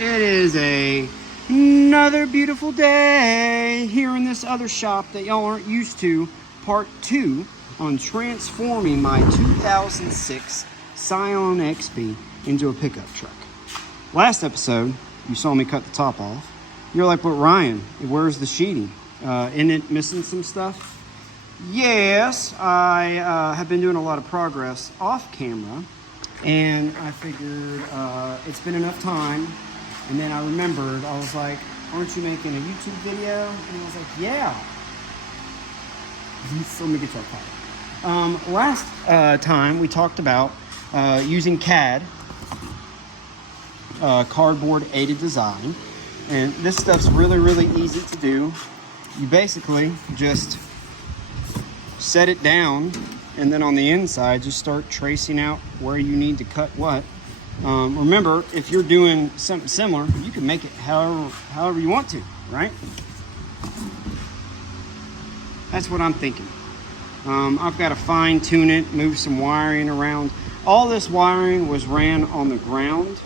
It is another beautiful day here in this other shop that y'all aren't used to. Part 2 on transforming my 2006 Scion XB into a pickup truck. Last episode, you saw me cut the top off. You're like, but Ryan, where's the sheeting? Isn't it missing some stuff? Yes, I have been doing a lot of progress off camera, and I figured it's been enough time. And then I remembered, I was like, aren't you making a YouTube video? And I was like, yeah. So let me get that title. Last time we talked about using CAD, cardboard aided design. And this stuff's really, really easy to do. You basically just set it down, and then on the inside, just start tracing out where you need to cut what. Remember, if you're doing something similar, you can make it however you want to, right? That's what I'm thinking. I've got to fine tune it, move some wiring around. All this wiring was ran on the ground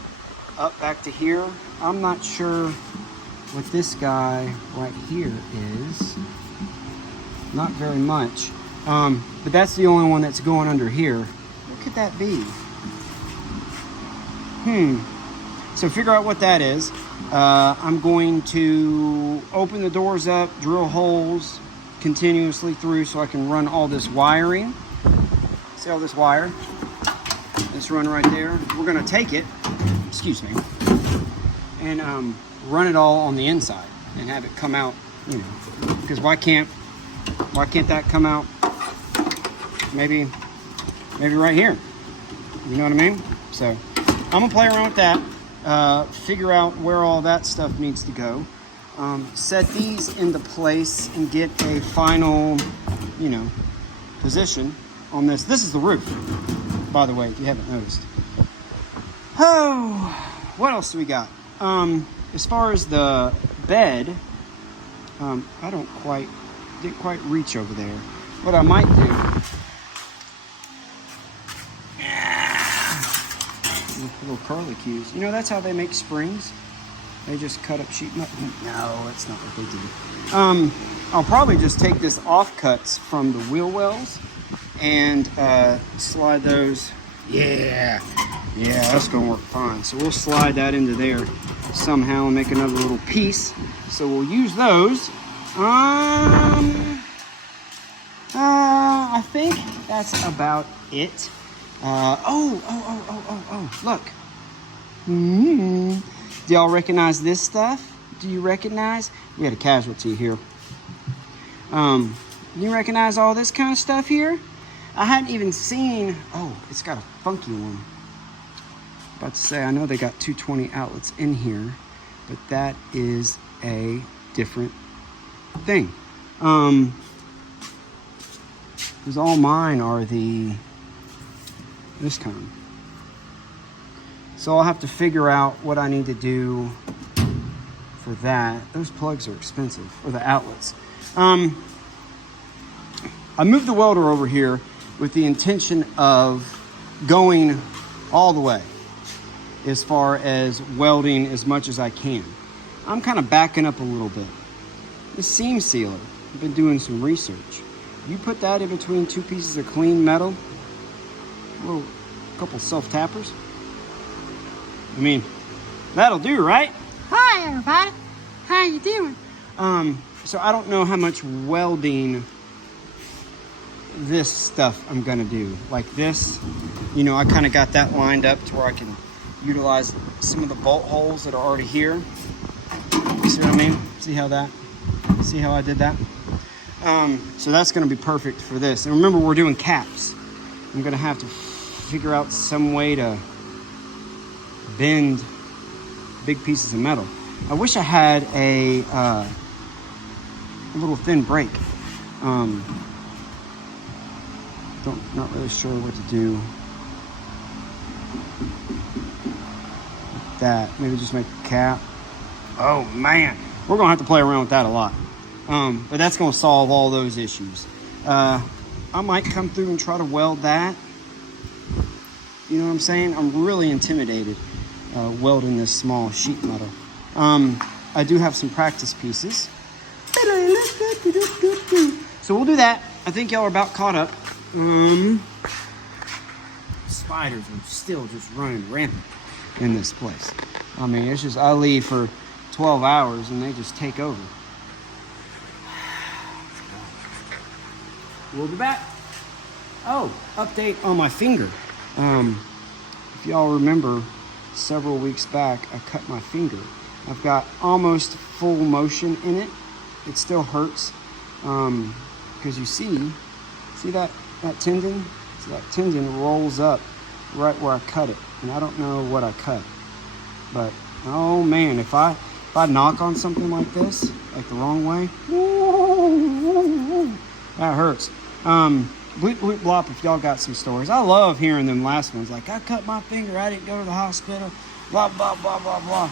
up back to here. I'm not sure what this guy right here is. Not very much. But that's the only one that's going under here. What could that be? So figure out what that is. I'm going to open the doors up, drill holes continuously through so I can run all this wiring. See all this wire? This run right there. We're going to take it, excuse me, and run it all on the inside and have it come out, you know, because why can't that come out maybe right here? You know what I mean? So I'm gonna play around with that, figure out where all that stuff needs to go, set these into place and get a final, you know, position on this. This is the roof, by the way, if you haven't noticed. Oh, what else do we got? As far as the bed, I didn't quite reach over there. What I might do, little curly cues. You know, that's how they make springs. They just cut up sheet metal. No, that's not what they do. I'll probably just take this offcuts from the wheel wells and slide those. Yeah, that's gonna work fine. So we'll slide that into there somehow and make another little piece. So we'll use those. I think that's about it. Look. Do y'all recognize this stuff? Do you recognize? We had a casualty here. You recognize all this kind of stuff here? I hadn't even seen, it's got a funky one. About to say, I know they got 220 outlets in here, but that is a different thing. Because all mine are this kind. So I'll have to figure out what I need to do for that. Those plugs are expensive, or the outlets. I moved the welder over here with the intention of going all the way as far as welding as much as I can. I'm kind of backing up a little bit. The seam sealer, I've been doing some research. You put that in between two pieces of clean metal, a couple self-tappers. I mean, that'll do, right? Hi, everybody. How you doing? So I don't know how much welding this stuff I'm gonna do. Like this, you know, I kind of got that lined up to where I can utilize some of the bolt holes that are already here. You see what I mean? See how I did that? So that's gonna be perfect for this. And remember, we're doing caps. I'm gonna have to figure out some way to bend big pieces of metal. I wish I had a little thin brake. Not really sure what to do with that. Maybe just make a cap. Oh man, we're gonna have to play around with that a lot. But that's gonna solve all those issues. I might come through and try to weld that. You know what I'm saying? I'm really intimidated. welding this small sheet metal. I do have some practice pieces. So we'll do that. I think y'all are about caught up. Spiders are still just running rampant in this place. I mean, it's just, I leave for 12 hours and they just take over. We'll be back. Oh, update on my finger. If y'all remember, several weeks back, I cut my finger. I've got almost full motion in it. It still hurts. Because you see that tendon? So that tendon rolls up right where I cut it. And I don't know what I cut. But, oh man, if I knock on something like this, like the wrong way, that hurts. Bleep, bleep, blop if y'all got some stories. I love hearing them last ones. Like, I cut my finger, I didn't go to the hospital, blah, blah, blah, blah, blah.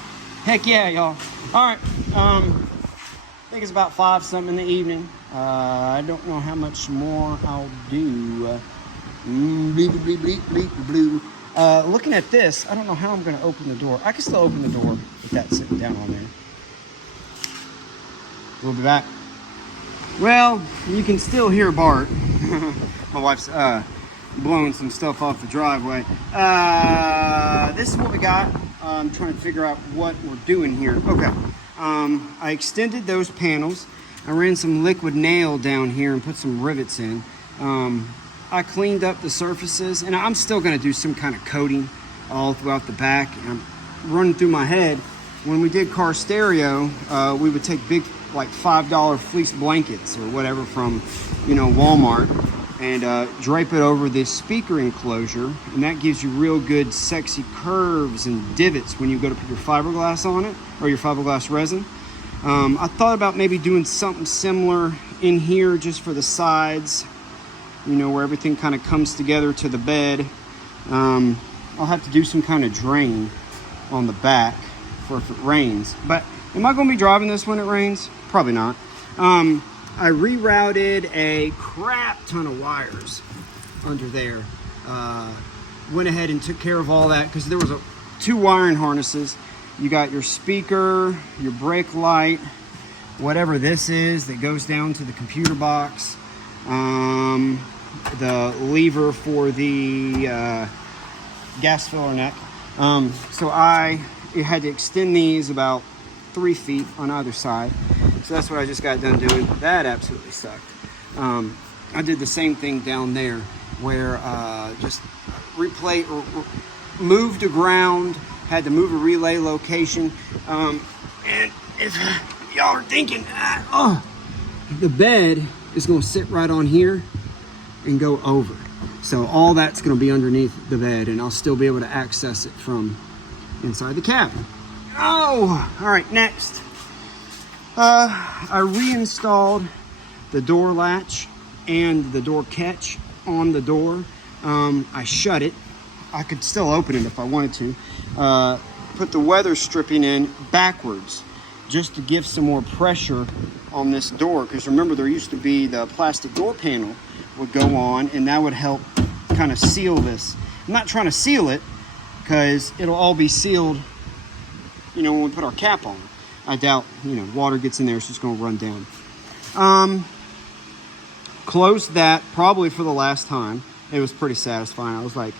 Heck yeah, y'all. All right. I think it's about 5-something in the evening. I don't know how much more I'll do. Bleep, bleep, bleep, bleep, bleep. Looking at this, I don't know how I'm going to open the door. I can still open the door with that sitting down on there. We'll be back. Well, you can still hear Bart. My wife's blowing some stuff off the driveway. This is what we got. I'm trying to figure out what we're doing here. Okay. I extended those panels. I ran some liquid nail down here and put some rivets in. I cleaned up the surfaces, and I'm still going to do some kind of coating all throughout the back. I'm running through my head. When we did car stereo, we would take big, like $5 fleece blankets or whatever from, Walmart, and drape it over this speaker enclosure, and that gives you real good, sexy curves and divots when you go to put your fiberglass on it or your fiberglass resin. I thought about maybe doing something similar in here just for the sides, where everything kind of comes together to the bed. I'll have to do some kind of drain on the back for if it rains. But am I going to be driving this when it rains? Probably not. I rerouted a crap ton of wires under there. Went ahead and took care of all that because there was 2 wiring harnesses. You got your speaker, your brake light, whatever this is that goes down to the computer box, the lever for the gas filler neck. So I had to extend these about 3 feet on either side. So that's what I just got done doing. That absolutely sucked. I did the same thing down there where just replay or moved the ground, had to move a relay location. And if y'all are thinking, the bed is going to sit right on here and go over. So all that's going to be underneath the bed, and I'll still be able to access it from inside the cabin. Oh, all right, next. I reinstalled the door latch and the door catch on the door. I shut it. I could still open it if I wanted to. Put the weather stripping in backwards just to give some more pressure on this door, because remember there used to be the plastic door panel would go on, and that would help kind of seal this. I'm not trying to seal it because it'll all be sealed, when we put our cap on. I doubt, water gets in there, it's just going to run down. Closed that probably for the last time. It was pretty satisfying. I was like,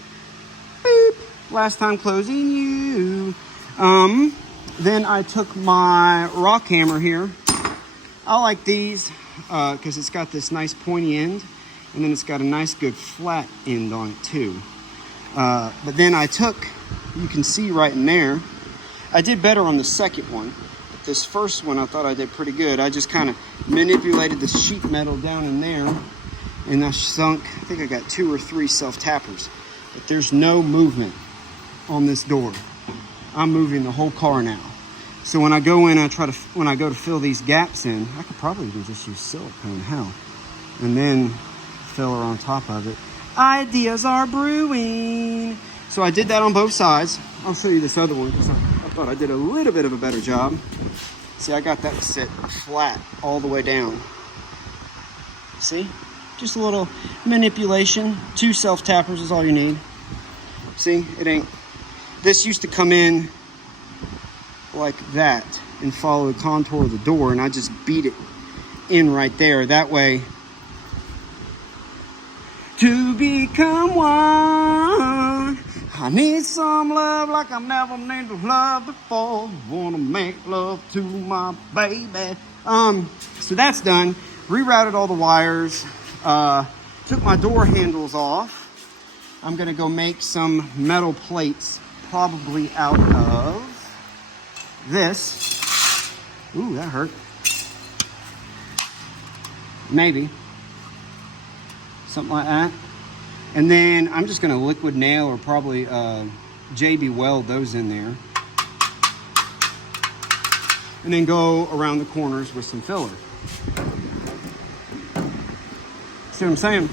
beep, last time closing you. Then I took my rock hammer here. I like these because it's got this nice pointy end, and then it's got a nice good flat end on it too. But then I took, you can see right in there, I did better on the second one. But this first one I thought I did pretty good. I just kind of manipulated the sheet metal down in there, and I sunk, I think I got 2 or 3 self-tappers. But there's no movement on this door. I'm moving the whole car now. So when I go in, when I go to fill these gaps in, I could probably even just use silicone, hell. And then filler on top of it. Ideas are brewing. So I did that on both sides. I'll show you this other one because I thought I did a little bit of a better job. See, I got that to sit flat all the way down. See? Just a little manipulation. 2 self-tappers is all you need. See? It ain't This used to come in like that and follow the contour of the door, and I just beat it in right there. That way, to become one, I need some love like I've never needed love before. Wanna make love to my baby. So that's done. Rerouted all the wires. Took my door handles off. I'm gonna go make some metal plates, probably out of this. Ooh, that hurt. Maybe. Something like that. And then I'm just gonna liquid nail or probably JB weld those in there. And then go around the corners with some filler. See what I'm saying?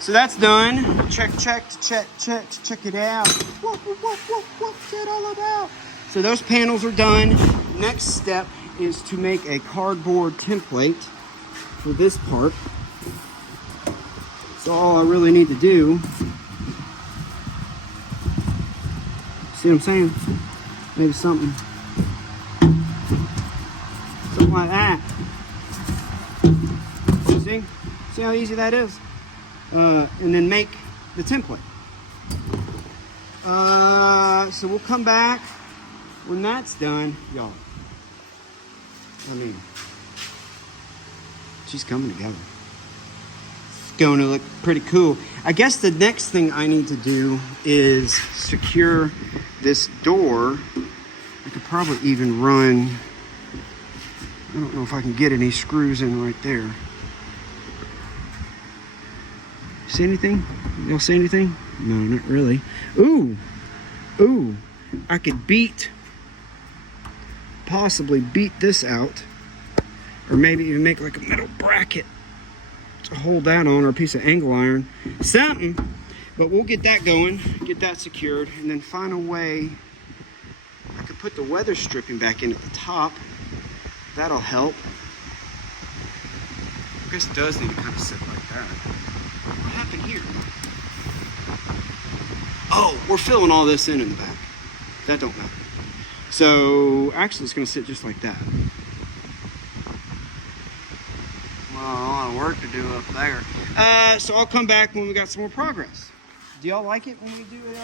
So that's done. Check it out. What's it all about? So those panels are done. Next step is to make a cardboard template for this part. So all I really need to do, see what I'm saying? Maybe something like that. See? See how easy that is? And then make the template. So we'll come back when that's done. Y'all, I mean, she's coming together. It's going to look pretty cool. I guess the next thing I need to do is secure this door. I could probably even run, I don't know if I can get any screws in right there. See anything? Y'all see anything? No, not really. Ooh, I could possibly beat this out, or maybe even make like a metal bracket to hold that on, or a piece of angle iron, something. But we'll get that going, get that secured, and then find a way. I could put the weather stripping back in at the top. That'll help. I guess it does need to kind of sit like that. What happened here? Oh, we're filling all this in the back. That don't matter. So actually it's gonna sit just like that. Well, a lot of work to do up there. So I'll come back when we got some more progress. Do y'all like it when we do it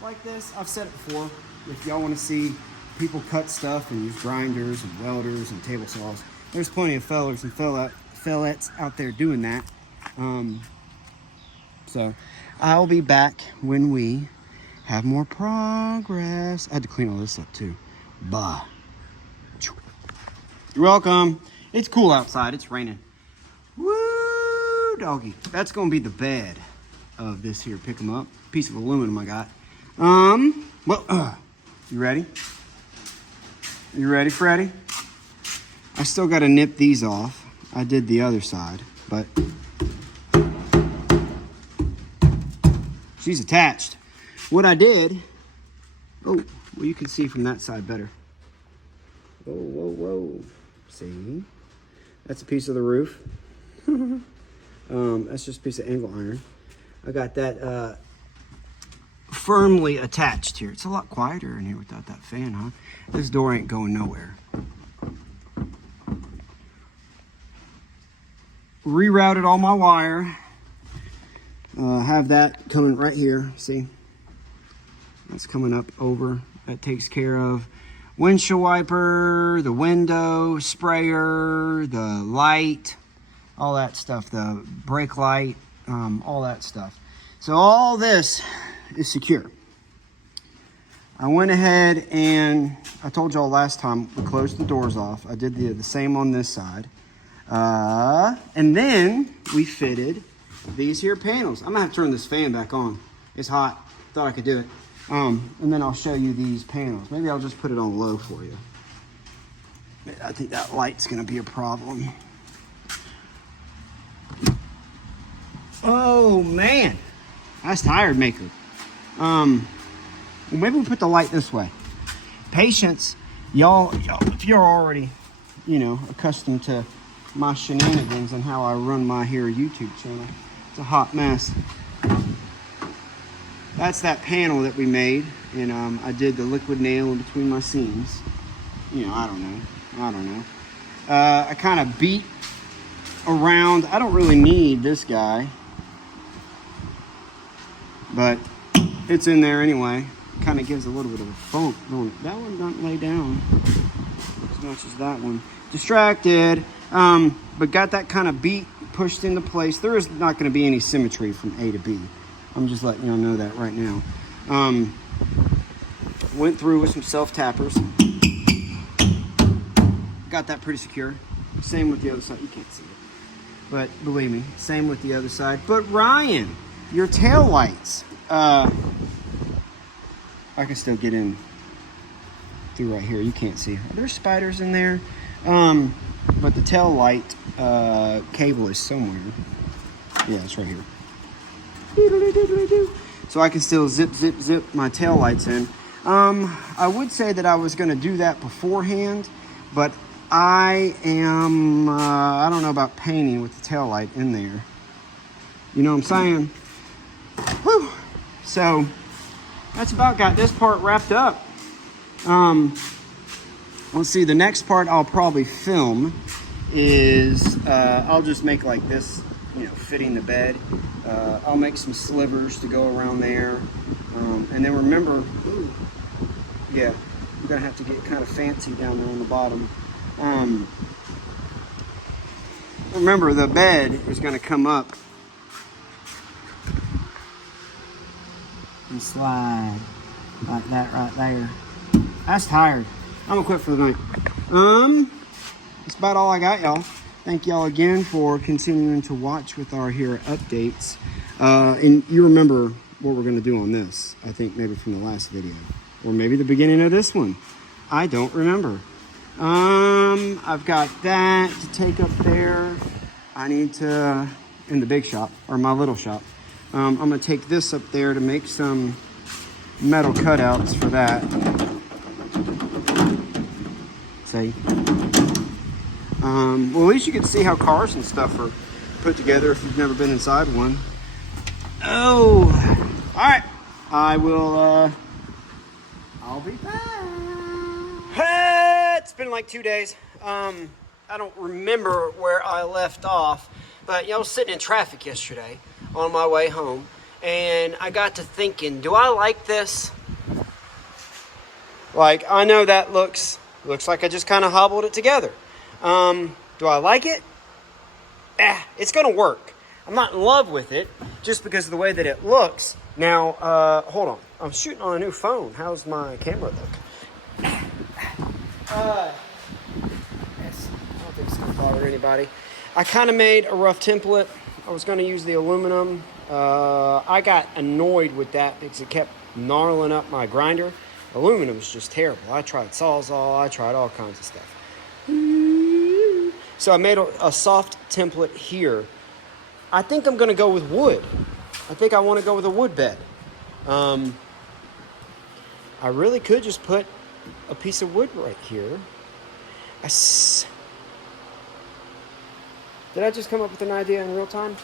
like this? I've said it before. If y'all want to see people cut stuff and use grinders and welders and table saws, there's plenty of fellers and fillettes out there doing that. So I'll be back when we have more progress. I had to clean all this up too. Bye. You're welcome. It's cool outside. It's raining. Woo, doggy. That's gonna be the bed of this here pick 'em up piece of aluminum I got. You ready? You ready, Freddie? I still got to nip these off. I did the other side, but she's attached. What I did, oh, well, you can see from that side better. Whoa. See? That's a piece of the roof. That's just a piece of angle iron. I got that firmly attached here. It's a lot quieter in here without that fan, huh? This door ain't going nowhere. Rerouted all my wire. Have that coming right here. See? That's coming up over. That takes care of windshield wiper, the window, sprayer, the light, all that stuff, the brake light, all that stuff. So all this is secure. I went ahead and I told y'all last time we closed the doors off. I did the same on this side. And then we fitted these here panels. I'm gonna have to turn this fan back on. It's hot. Thought I could do it. And then I'll show you these panels. Maybe I'll just put it on low for you. I think that light's gonna be a problem. Oh man, that's tire maker. Well, maybe we put the light this way. Patience, y'all, if you're already, accustomed to my shenanigans and how I run my here YouTube channel, it's a hot mess. that's that panel that we made, and I did the liquid nail in between my seams. You know, I don't know. I kind of beat around. I don't really need this guy, but it's in there anyway. Kind of gives a little bit of a funk. That one doesn't lay down as much as that one. Distracted, but got that kind of beat, pushed into place. There is not going to be any symmetry from A to B. I'm just letting y'all know that right now. Went through with some self-tappers. Got that pretty secure. Same with the other side. You can't see it, but believe me, same with the other side. But Ryan, your tail lights. I can still get in through right here. You can't see. Are there spiders in there? But the tail light cable is somewhere. Yeah, it's right here. So I can still zip my tail lights in. I would say that I was going to do that beforehand, but I am, I don't know about painting with the tail light in there. You know what I'm saying? Whew. So that's about got this part wrapped up. Let's see, the next part I'll probably film is, I'll just make like this, you know, fitting the bed. I'll make some slivers to go around there. And then remember, yeah, I'm gonna have to get kind of fancy down there on the bottom. Remember, the bed is gonna come up and slide like that right there. That's tired. I'm gonna quit for the night. That's about all I got, y'all. Thank y'all again for continuing to watch with our here updates. And you remember what we're gonna do on this, I think maybe from the last video, or maybe the beginning of this one. I don't remember. I've got that to take up there. I need to, in the big shop, or my little shop. I'm gonna take this up there to make some metal cutouts for that. See? Well, at least you can see how cars and stuff are put together if you've never been inside one. Oh, all right. I'll be back. Hey, it's been like 2 days. I don't remember where I left off, but I was sitting in traffic yesterday on my way home, and I got to thinking, do I like this? Like, I know that looks like I just kind of hobbled it together. Do I like it? It's gonna work. I'm not in love with it just because of the way that it looks. Now, hold on. I'm shooting on a new phone. How's my camera look? Yes, I don't think it's gonna bother anybody. I kind of made a rough template. I was gonna use the aluminum. I got annoyed with that because it kept gnarling up my grinder. Aluminum is just terrible. I tried Sawzall. I tried all kinds of stuff. So I made a soft template here. I think I'm going to go with wood. I think I want to go with a wood bed. I really could just put a piece of wood right here. Did I just come up with an idea in real time?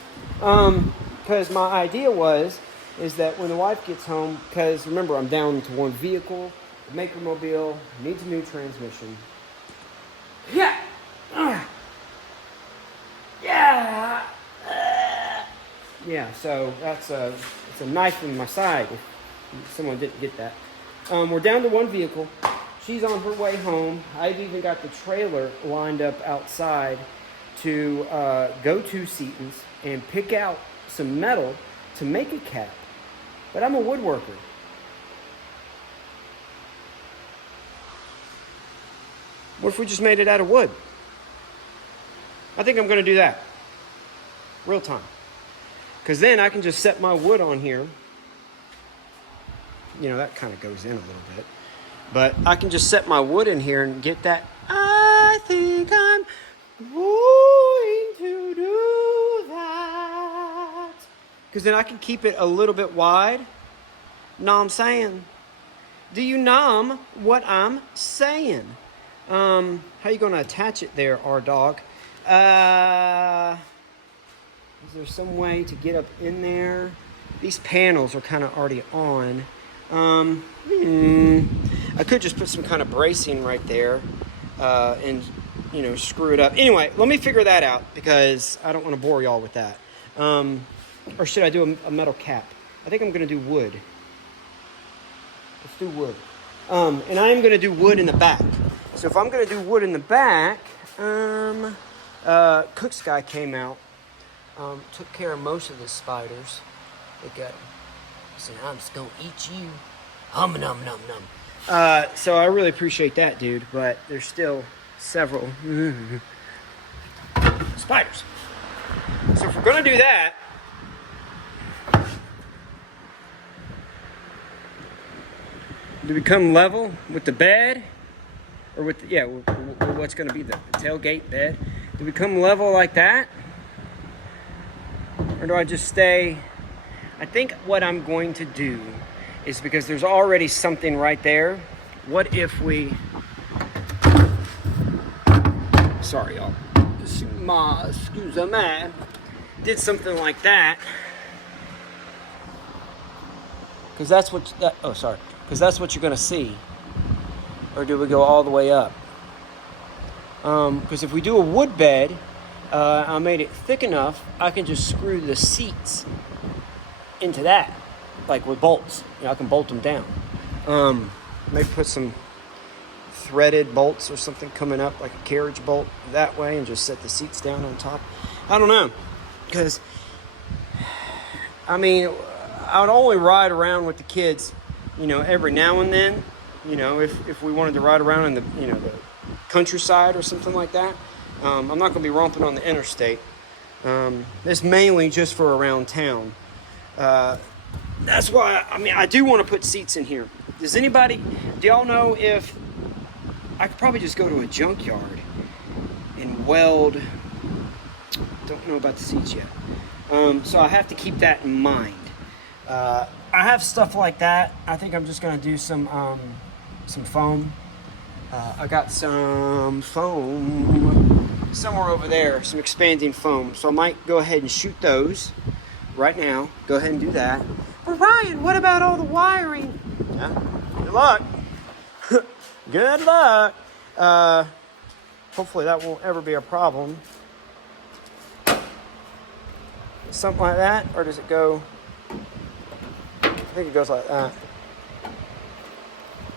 Because my idea is that when the wife gets home, because remember, I'm down to one vehicle, the Makermobile needs a new transmission. Yeah! Yeah! Yeah, so it's a knife in my side if someone didn't get that. We're down to one vehicle. She's on her way home. I've even got the trailer lined up outside to go to Seaton's and pick out some metal to make a cap. But I'm a woodworker. What if we just made it out of wood? I think I'm going to do that. Real time. Because then I can just set my wood on here. You know, that kind of goes in a little bit. But I can just set my wood in here and get that. I think I'm going to do that. Because then I can keep it a little bit wide. Know what I'm saying? Do you know what I'm saying? How you going to attach it there, our dog? Is there some way to get up in there? these panels are kind of already on. I could just put some kind of bracing right there and, you know, screw it up. Anyway, let me figure that out because I don't want to bore y'all with that. Or should I do a metal cap? I think I'm going to do wood. Let's do wood. And I am going to do wood in the back. So if I'm going to do wood in the back, Cook's guy came out, took care of most of the spiders. Look at him. He said, I'm just going to eat you. Hum num num num. So I really appreciate that, dude. But there's still several spiders. So if we're going to do that, do we come level with the bed? Or with, what's going to be the tailgate bed? Do we come level like that? Or do I just stay? I think what I'm going to do is, because there's already something right there, what if we... Sorry, y'all. Excuse me. Did something like that. Because that's what... Because that's what you're going to see. Or do we go all the way up? Because if we do a wood bed, I made it thick enough, I can just screw the seats into that, like with bolts. You know, I can bolt them down. Maybe put some threaded bolts or something coming up, like a carriage bolt that way, and just set the seats down on top. I don't know, because I mean, I would only ride around with the kids, you know, every now and then. You know, if we wanted to ride around in the, you know, the countryside or something like that. I'm not going to be romping on the interstate. It's mainly just for around town. That's why, I mean, I do want to put seats in here. Do y'all know if, I could probably just go to a junkyard and weld, don't know about the seats yet. So I have to keep that in mind. I have stuff like that. I think I'm just going to do some foam. I got some foam somewhere over there, some expanding foam. So I might go ahead and shoot those right now. Go ahead and do that. But Ryan, what about all the wiring? Yeah. Good luck. Good luck. Hopefully that won't ever be a problem. Something like that, or does it go? I think it goes like that.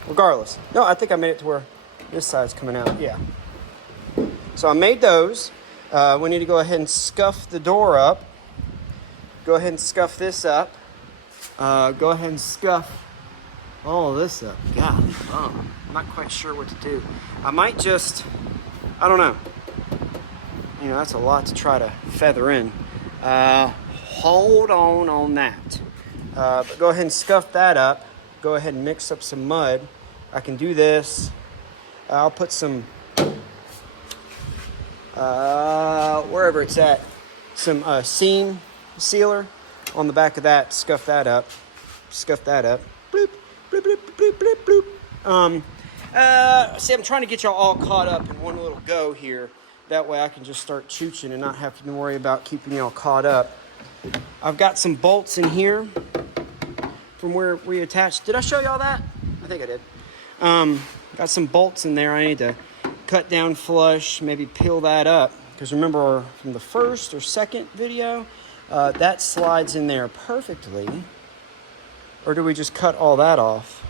Regardless. No, I think I made it to where this side's coming out. Yeah. So I made those. We need to go ahead and scuff the door up. Go ahead and scuff this up. Go ahead and scuff all of this up. God, I'm not quite sure what to do. I might just, I don't know. You know, that's a lot to try to feather in. Hold on that. But go ahead and scuff that up. Go ahead and mix up some mud. I can do this. I'll put some, wherever it's at, some seam sealer on the back of that. Scuff that up. Scuff that up. Bloop, bloop, bloop, bloop, bloop, bloop. See, I'm trying to get y'all all caught up in one little go here. That way I can just start chooching and not have to worry about keeping y'all caught up. I've got some bolts in here from where we attached. Did I show y'all that? I think I did. Got some bolts in there. I need to cut down flush, maybe peel that up. Because remember from the first or second video, that slides in there perfectly. Or do we just cut all that off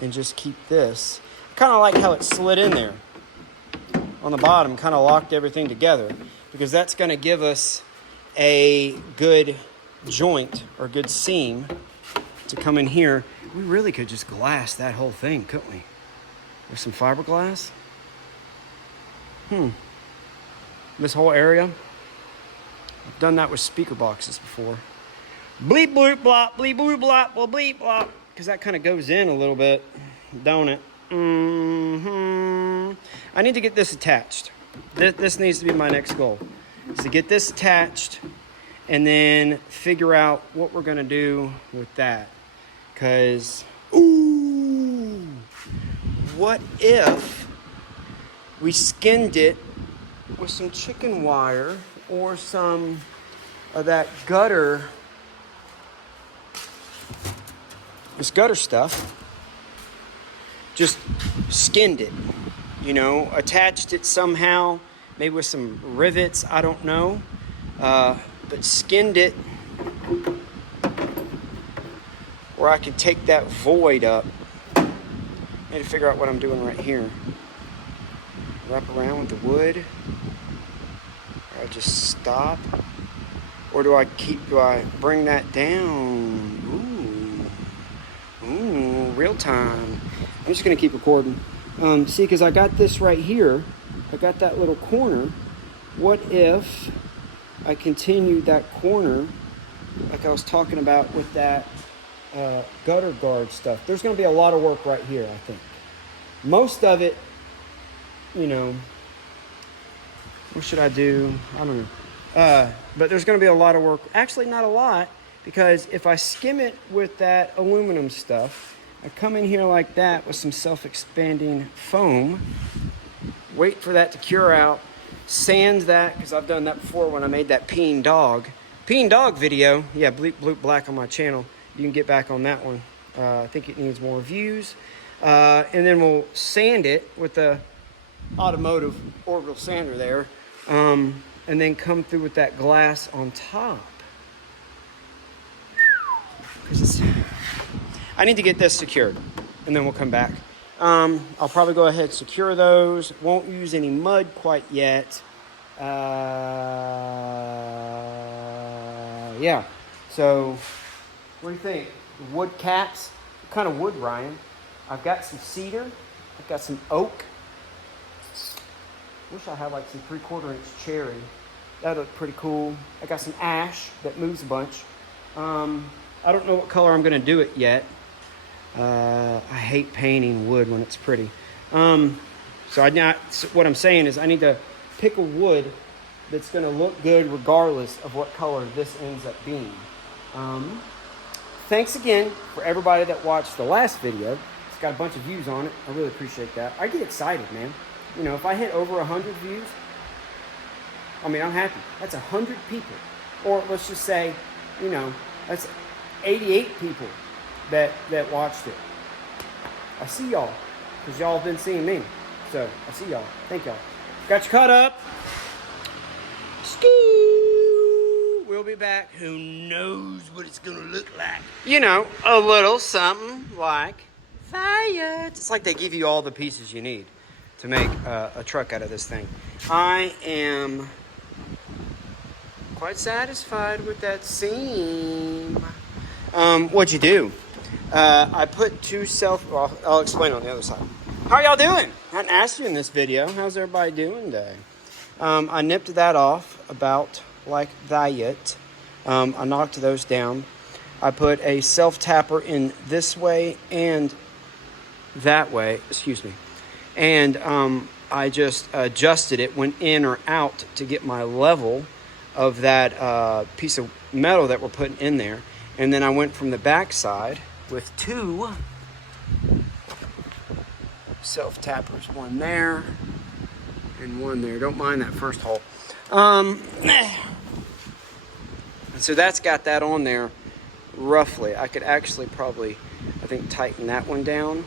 and just keep this? I kind of like how it slid in there on the bottom, kind of locked everything together, because that's going to give us a good joint or good seam to come in here. We really could just glass that whole thing, couldn't we? With some fiberglass. This whole area. I've done that with speaker boxes before. Bleep bloop blop, bleep bloop blop, well bleep blop. Because that kind of goes in a little bit, don't it? I need to get this attached. This needs to be my next goal. Is to get this attached and then figure out what we're going to do with that. Because, ooh, what if we skinned it with some chicken wire or some of that gutter this gutter stuff. Just skinned it, you know, attached it somehow, maybe with some rivets, I don't know. But skinned it where I could take that void up. I need to figure out what I'm doing right here. Wrap around with the wood. Or I just stop. Or do I bring that down? Ooh, real time. I'm just gonna keep recording. See, because I got this right here. I got that little corner. What if I continued that corner like I was talking about with that gutter guard stuff? There's gonna be a lot of work right here, I think. Most of it, you know, what should I do? I don't know. But there's going to be a lot of work. Actually, not a lot, because if I skim it with that aluminum stuff, I come in here like that with some self-expanding foam, wait for that to cure out, sand that, because I've done that before when I made that peeing dog video. Yeah, bleep bloop black on my channel. You can get back on that one. I think it needs more views. And then we'll sand it with the automotive orbital sander there. And then come through with that glass on top. Because I need to get this secured, and then we'll come back. I'll probably go ahead and secure those. Won't use any mud quite yet. Yeah. So, what do you think? The wood caps? What kind of wood, Ryan? I've got some cedar. I've got some oak. Wish I had like some 3/4 inch cherry. That looked pretty cool. I got some ash that moves a bunch. I don't know what color I'm gonna do it yet. I hate painting wood when it's pretty. So what I'm saying is I need to pick a wood that's gonna look good regardless of what color this ends up being. Thanks again for everybody that watched the last video. It's got a bunch of views on it. I really appreciate that. I get excited, man. You know, if I hit over 100 views, I mean, I'm happy. That's 100 people. Or let's just say, you know, that's 88 people that watched it. I see y'all, because y'all have been seeing me. So, I see y'all. Thank y'all. Got you caught up. Skoo! We'll be back. Who knows what it's going to look like? You know, a little something like fire. It's like they give you all the pieces you need to make a truck out of this thing. I am quite satisfied with that seam. What'd you do? I put well, I'll explain on the other side. How are y'all doing? I hadn't asked you in this video. How's everybody doing today? I nipped that off about like that. I knocked those down. I put a self-tapper in this way and that way, excuse me. And I just adjusted it, went in or out to get my level of that piece of metal that we're putting in there. And then I went from the back side with 2 self-tappers, one there and one there. Don't mind that first hole. And so that's got that on there roughly. I could actually probably, I think, tighten that one down.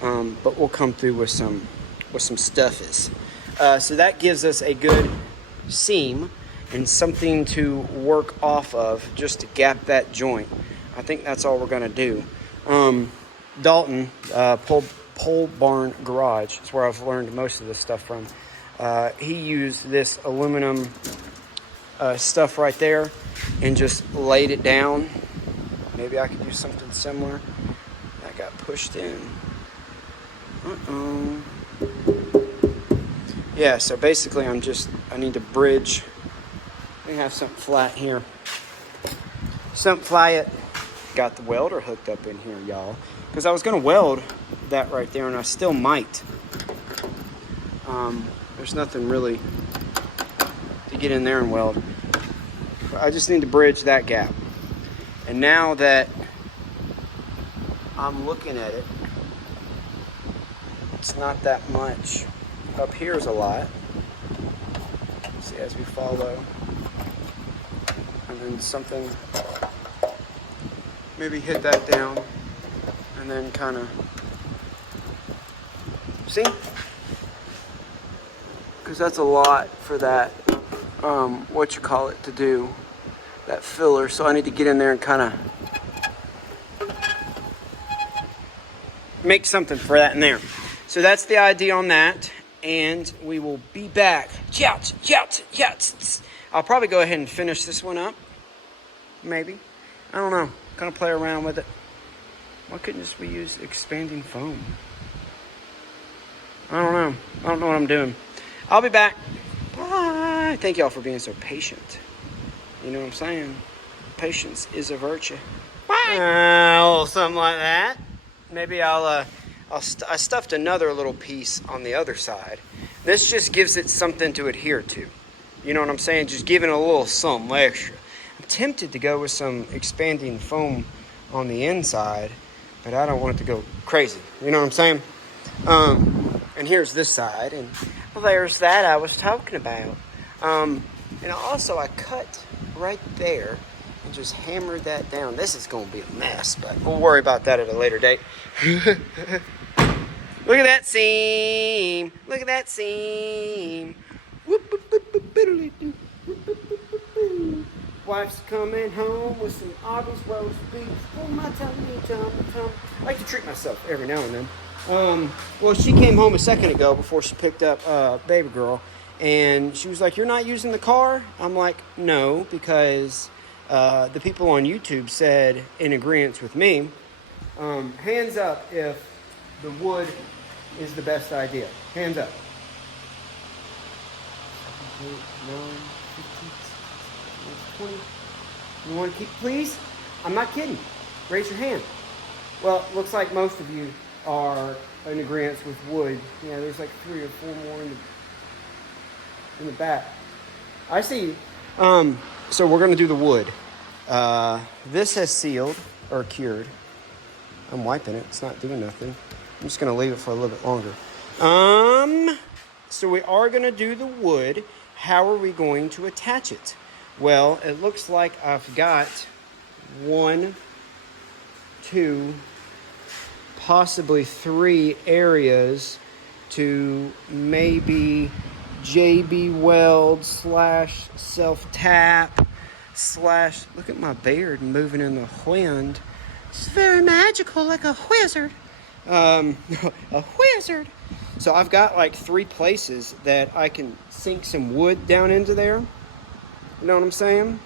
But we'll come through with some stuffies. So that gives us a good seam and something to work off of just to gap that joint. I think that's all we're gonna do. Dalton, Pole Barn Garage, is where I've learned most of this stuff from. He used this aluminum stuff right there and just laid it down. Maybe I could do something similar. That got pushed in. Yeah, so basically I need to bridge. I have something flat here. Something flat. Got the welder hooked up in here, y'all. Because I was going to weld that right there, and I still might. There's nothing really to get in there and weld. But I just need to bridge that gap. And now that I'm looking at it, it's not that much. Up here is a lot. See, as we follow. And then something, maybe hit that down. And then kind of, see? Because that's a lot for that, to do, that filler. So I need to get in there and kind of make something for that in there. So that's the idea on that. And we will be back. I'll probably go ahead and finish this one up. Maybe. I don't know. Kind of play around with it. Why couldn't just we use expanding foam? I don't know. I don't know what I'm doing. I'll be back. Bye. Thank y'all for being so patient. You know what I'm saying? Patience is a virtue. Bye. Something like that. Maybe I stuffed another little piece on the other side. This just gives it something to adhere to. You know what I'm saying? Just giving it a little something extra. I'm tempted to go with some expanding foam on the inside, but I don't want it to go crazy. You know what I'm saying? And here's this side, and there's that I was talking about. And also I cut right there and just hammered that down. This is going to be a mess, but we'll worry about that at a later date. Look at that seam. Look at that seam. Wife's coming home with some obvious roast beef for my tummy. I like to treat myself every now and then. Well, she came home a second ago before she picked up baby girl, and she was like, "You're not using the car?" I'm like, "No, because the people on YouTube said in agreement with me. Hands up if the wood is the best idea. Hands up." 7, 8, 9, 15, 16, 20. You want to keep, please? I'm not kidding. Raise your hand. Well, looks like most of you are in agreement with wood. Yeah, there's like 3 or 4 more in the back. I see you. So we're going to do the wood. This has sealed or cured. I'm wiping it. It's not doing nothing. I'm just going to leave it for a little bit longer. So we are going to do the wood. How are we going to attach it? Well, it looks like I've got 1, 2, possibly 3 areas to maybe JB weld / self-tap / look at my beard moving in the wind. It's very magical, like a wizard. A wizard. So I've got like 3 places that I can sink some wood down into there. You know what I'm saying?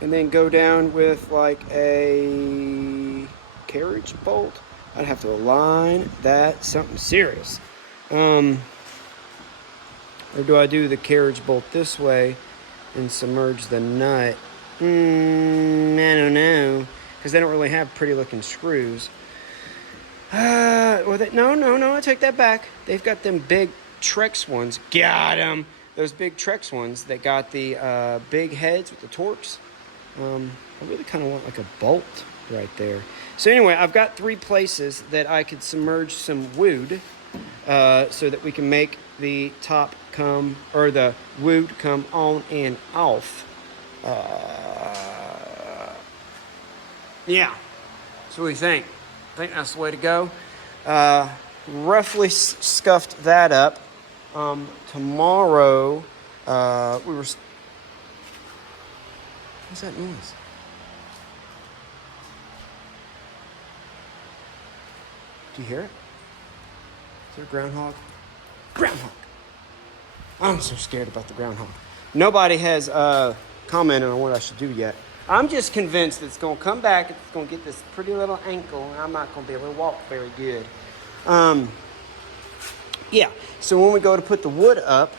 And then go down with like a carriage bolt. I'd have to align that something serious. Or do I do the carriage bolt this way and submerge the nut? I don't know. Because they don't really have pretty looking screws. No, I take that back. They've got them big Trex ones. Got them. Those big Trex ones that got the big heads with the Torx. I really kind of want like a bolt right there. So anyway, I've got 3 places that I could submerge some wood so that we can make the top come, or the wood come on and off. Yeah. So what do you think? I think that's the way to go. Roughly scuffed that up. Tomorrow, we were... What's that noise? Do you hear it? Is there a groundhog? Groundhog! I'm so scared about the groundhog. Nobody has commented on what I should do yet. I'm just convinced that it's going to come back, it's going to get this pretty little ankle, and I'm not going to be able to walk very good. Yeah, so when we go to put the wood up,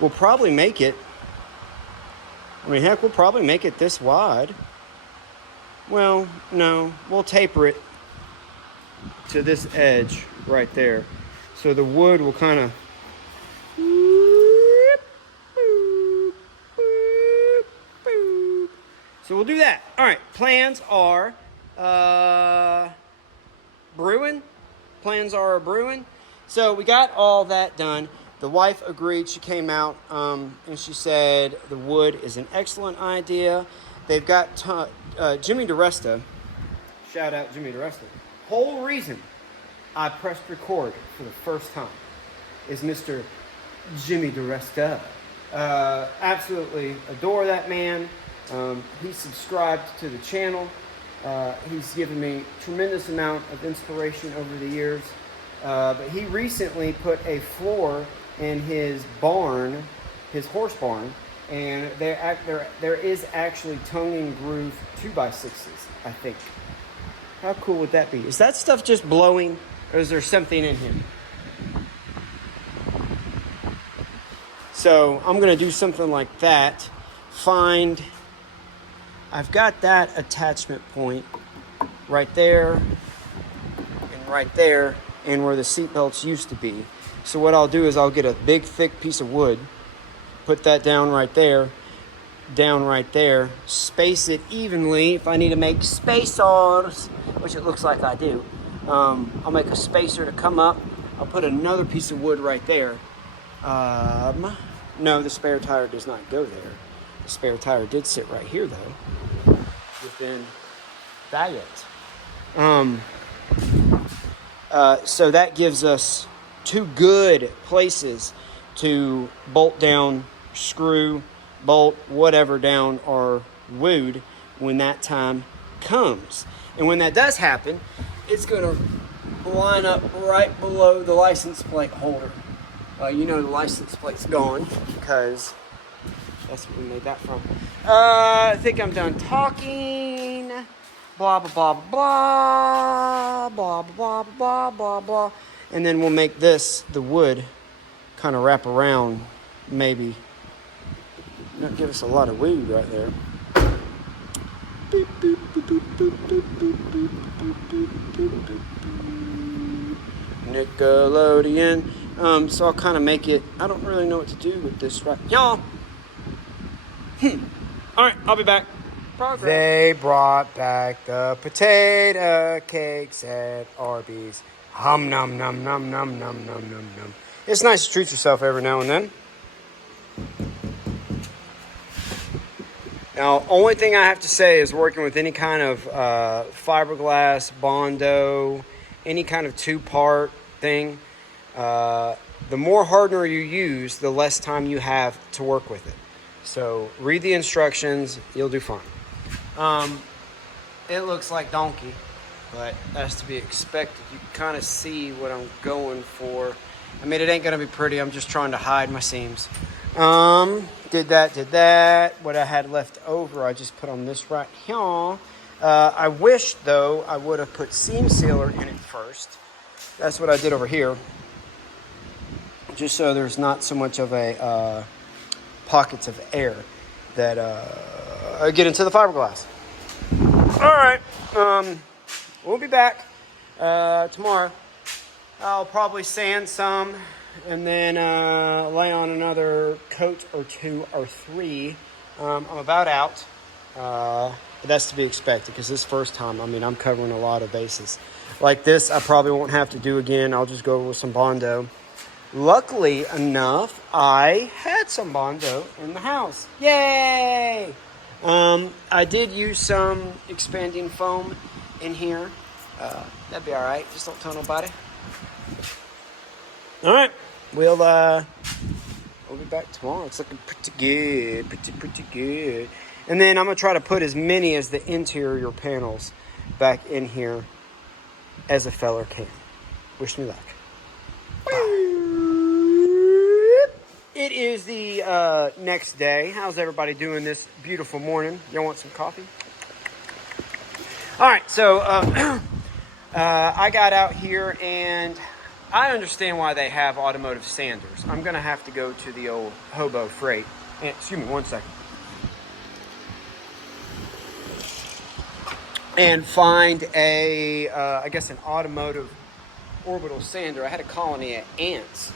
we'll probably make it, we'll probably make it this wide. Well, no, we'll taper it to this edge right there. So the wood will kind of... So we'll do that. All right, plans are brewing. Plans are brewing. So we got all that done. The wife agreed. She came out and she said the wood is an excellent idea. They've got Jimmy DeResta. Shout out Jimmy DeResta. whole reason I pressed record for the first time is Mr. Jimmy DeResta. Absolutely adore that man. He's subscribed to the channel. He's given me tremendous amount of inspiration over the years. But he recently put a floor in his barn, his horse barn, and there is actually tongue and groove 2x6s, I think. How cool would that be? Is that stuff just blowing, or is there something in here? So I'm gonna do something like that. I've got that attachment point right there and right there, and where the seat belts used to be. So what I'll do is I'll get a big thick piece of wood, put that down right there, space it evenly. If I need to make spacers, which it looks like I do, I'll make a spacer to come up. I'll put another piece of wood right there. No, the spare tire does not go there. The spare tire did sit right here though, within that. So that gives us two good places to bolt down, screw, bolt, whatever down our wood when that time comes. And when that does happen, it's going to line up right below the license plate holder. You know the license plate's gone because that's what we made that from. I think I'm done talking. Blah, blah, blah, blah, blah, blah, blah, blah, blah. And then we'll make this, the wood, kind of wrap around, maybe. That'll give us a lot of wood right there. Nickelodeon. So I'll kind of make it, I don't really know what to do with this right y'all. Alright, I'll be back. Progress. They brought back the potato cakes at Arby's. Hum num num num num num num num num. It's nice to treat yourself every now and then. Now, only thing I have to say is working with any kind of fiberglass, Bondo, any kind of two-part thing, the more hardener you use, the less time you have to work with it. So read the instructions, you'll do fine. It looks like donkey, but that's to be expected. You can kind of see what I'm going for. I mean, it ain't gonna be pretty. I'm just trying to hide my seams. Did that. What I had left over, I just put on this right here. I wish, though, I would have put seam sealer in it first. That's what I did over here. Just so there's not so much of a pockets of air that get into the fiberglass. All right, we'll be back tomorrow. I'll probably sand some and then lay on another coat or two or three. I'm about out, but that's to be expected because this first time, I mean, I'm covering a lot of bases. Like this, I probably won't have to do again. I'll just go with some Bondo. Luckily enough, I had some Bondo in the house. Yay! I did use some expanding foam in here. That'd be all right. Just don't tell nobody. All right, we'll be back tomorrow. It's looking pretty good, pretty good. And then I'm gonna try to put as many as the interior panels back in here as a feller can. Wish me luck. It is the next day. How's everybody doing this beautiful morning? Y'all want some coffee? All right, so I got out here and I understand why they have automotive sanders. I'm going to have to go to the old Hobo Freight. And, excuse me, 1 second. And find I guess an automotive orbital sander. I had a colony of ants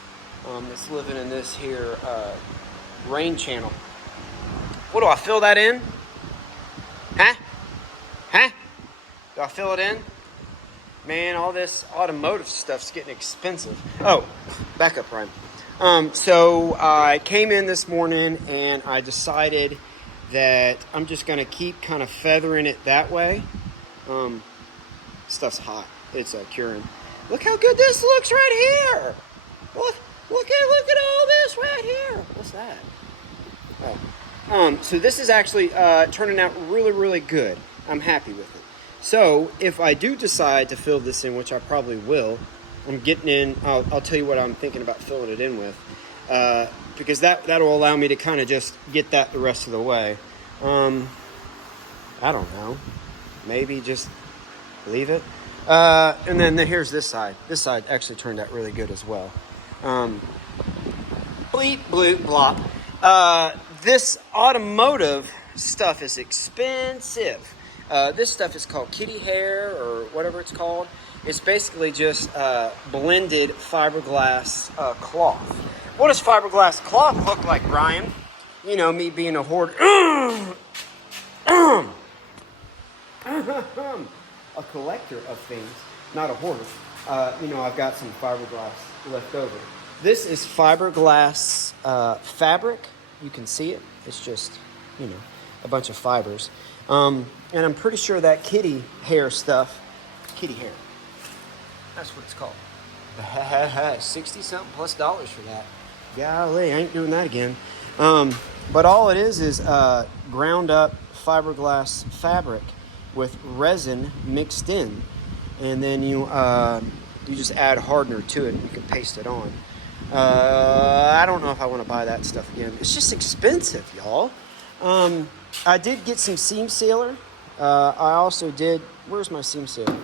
that's living in this here rain channel. What do I fill that in? Huh? Do I fill it in? Man, all this automotive stuff's getting expensive. Oh, back up, Ryan. So I came in this morning and I decided that I'm just going to keep kind of feathering it that way. Stuff's hot. it's curing. Look how good this looks right here. Look at all this right here. What's that? Oh. So this is actually turning out really, really good. I'm happy with it. So if I do decide to fill this in, which I probably will, I'm getting in, I'll tell you what I'm thinking about filling it in with. Because that'll allow me to kind of just get that the rest of the way. I don't know. Maybe just leave it. And then here's this side. This side actually turned out really good as well. Bleep, bloop, blop. This automotive stuff is expensive. This stuff is called kitty hair or whatever it's called. It's basically just blended fiberglass cloth. What does fiberglass cloth look like, Brian? You know, me being a hoarder. A collector of things, not a hoarder. You know, I've got some fiberglass left over. This is fiberglass fabric. You can see it. It's just, you know, a bunch of fibers. And I'm pretty sure that kitty hair stuff, kitty hair, that's what it's called. 60-something plus dollars for that. Golly, I ain't doing that again. But all it is ground up fiberglass fabric with resin mixed in. And then you just add hardener to it and you can paste it on. I don't know if I want to buy that stuff again. It's just expensive, y'all. I did get some seam sealer. I also did, where's my seam sealer?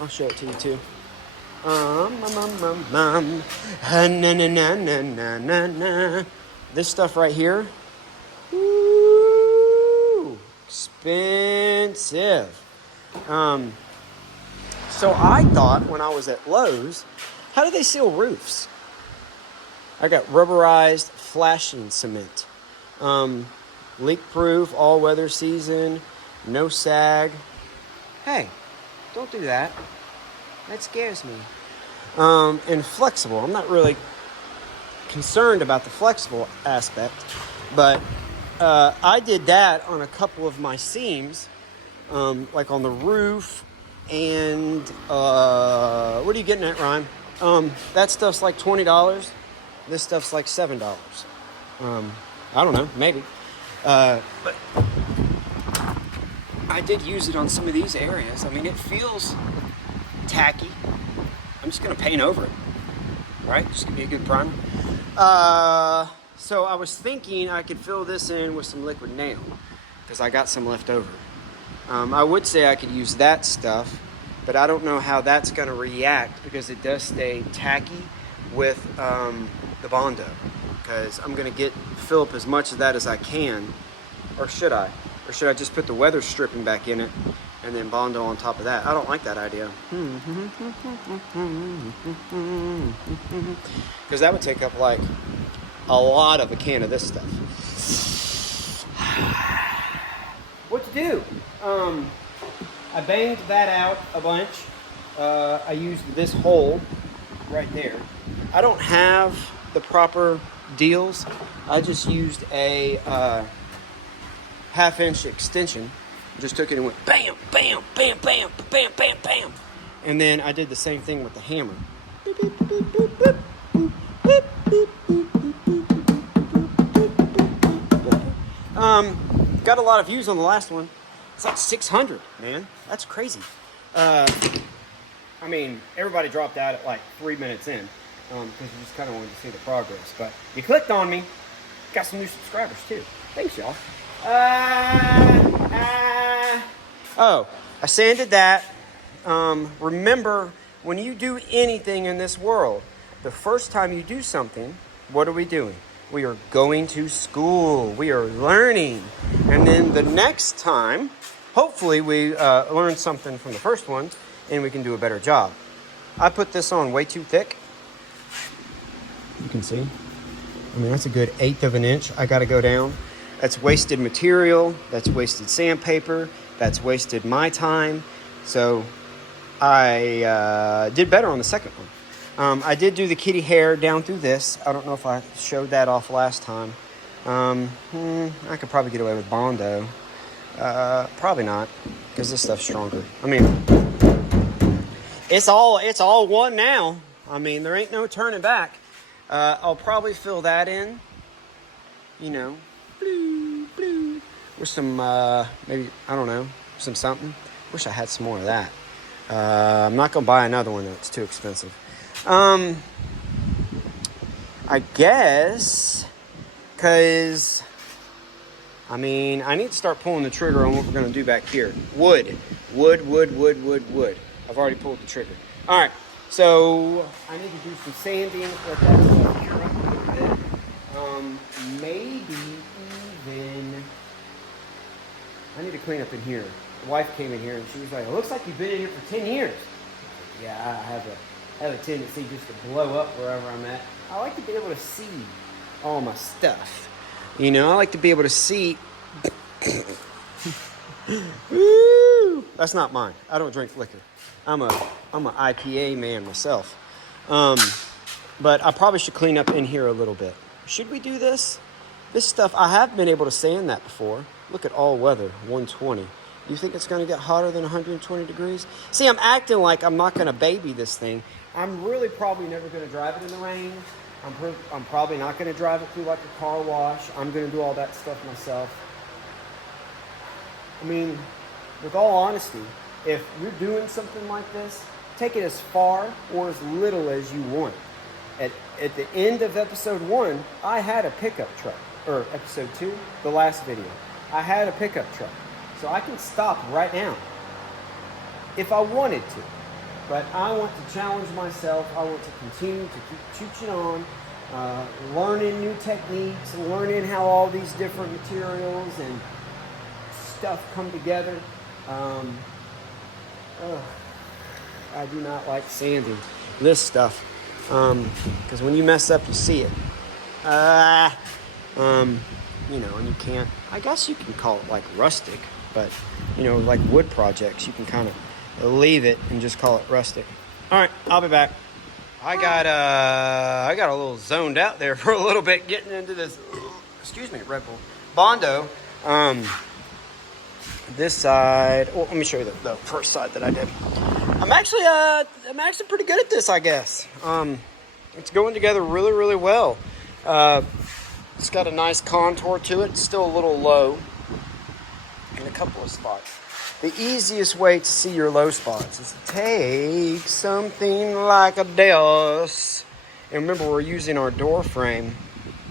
I'll show it to you too. This stuff right here, woo, expensive. So I thought when I was at Lowe's, how do they seal roofs? I got rubberized flashing cement. Leak-proof, all-weather season, no sag. Hey, don't do that. That scares me. And flexible. I'm not really concerned about the flexible aspect, but I did that on a couple of my seams, like on the roof. And what are you getting at, Ryan? That stuff's like $20. This stuff's like $7. I don't know, maybe. But I did use it on some of these areas. I mean, it feels tacky. I'm just going to paint over it, right? Just to be a good primer. So I was thinking I could fill this in with some liquid nail because I got some left over. I would say I could use that stuff, but I don't know how that's going to react because it does stay tacky with the Bondo. Because I'm going to fill up as much of that as I can. Or should I? Or should I just put the weather stripping back in it and then Bondo on top of that? I don't like that idea. Because that would take up like a lot of a can of this stuff. What to do? I banged that out a bunch. I used this hole right there. I don't have the proper deals. I just used a half-inch extension. Just took it and went bam, bam, bam, bam, bam, bam, bam. And then I did the same thing with the hammer. Got a lot of views on the last one. It's like 600, man. That's crazy. I mean, everybody dropped out at like 3 minutes in because you just kind of wanted to see the progress. But you clicked on me. Got some new subscribers too. Thanks, y'all. Oh, I sanded that. Remember, when you do anything in this world, the first time you do something, what are we doing? We are going to school. We are learning. And then the next time, hopefully we learn something from the first one and we can do a better job. I put this on way too thick. You can see. I mean, that's a good 1/8 of an inch. I got to go down. That's wasted material. That's wasted sandpaper. That's wasted my time. So I did better on the second one. I did do the kitty hair down through this. I don't know if I showed that off last time. I could probably get away with Bondo. Probably not, because this stuff's stronger. I mean, it's all one now. I mean, there ain't no turning back. I'll probably fill that in, you know, with some, maybe, I don't know, some something. Wish I had some more of that. I'm not going to buy another one. That's too expensive. I guess, because, I mean, I need to start pulling the trigger on what we're going to do back here. Wood. I've already pulled the trigger. All right. So I need to do some sanding. Let that stuff cure up a little bit. Maybe even I need to clean up in here. The wife came in here and she was like, "It looks like you've been in here for 10 years." Yeah, I have a tendency just to blow up wherever I'm at. I like to be able to see all my stuff. You know, I like to be able to see. Woo! That's not mine. I don't drink liquor. I'm an IPA man myself. But I probably should clean up in here a little bit. Should we do this? This stuff, I have been able to sand that before. Look at all weather, 120. You think it's going to get hotter than 120 degrees? See, I'm acting like I'm not going to baby this thing. I'm really probably never going to drive it in the rain. I'm probably not going to drive it through like a car wash. I'm going to do all that stuff myself. I mean, with all honesty, if you're doing something like this, take it as far or as little as you want. At the end of episode 1, I had a pickup truck. Or episode 2, the last video. I had a pickup truck. So I can stop right now if I wanted to. But I want to challenge myself. I want to continue to keep chooching on, learning new techniques, learning how all these different materials and stuff come together. I do not like sanding this stuff because when you mess up, you see it. You know, and you can't, I guess you can call it like rustic, but you know, like wood projects, you can kind of leave it and just call it rustic. All right, I'll be back. I got a little zoned out there for a little bit getting into this, excuse me, Red Bull Bondo. This side, well, let me show you the first side that I did. I'm actually pretty good at this, I guess. It's going together really, really well. It's got a nice contour to it. It's still a little low in a couple of spots. The easiest way to see your low spots is to take something like a this. And remember, we're using our door frame.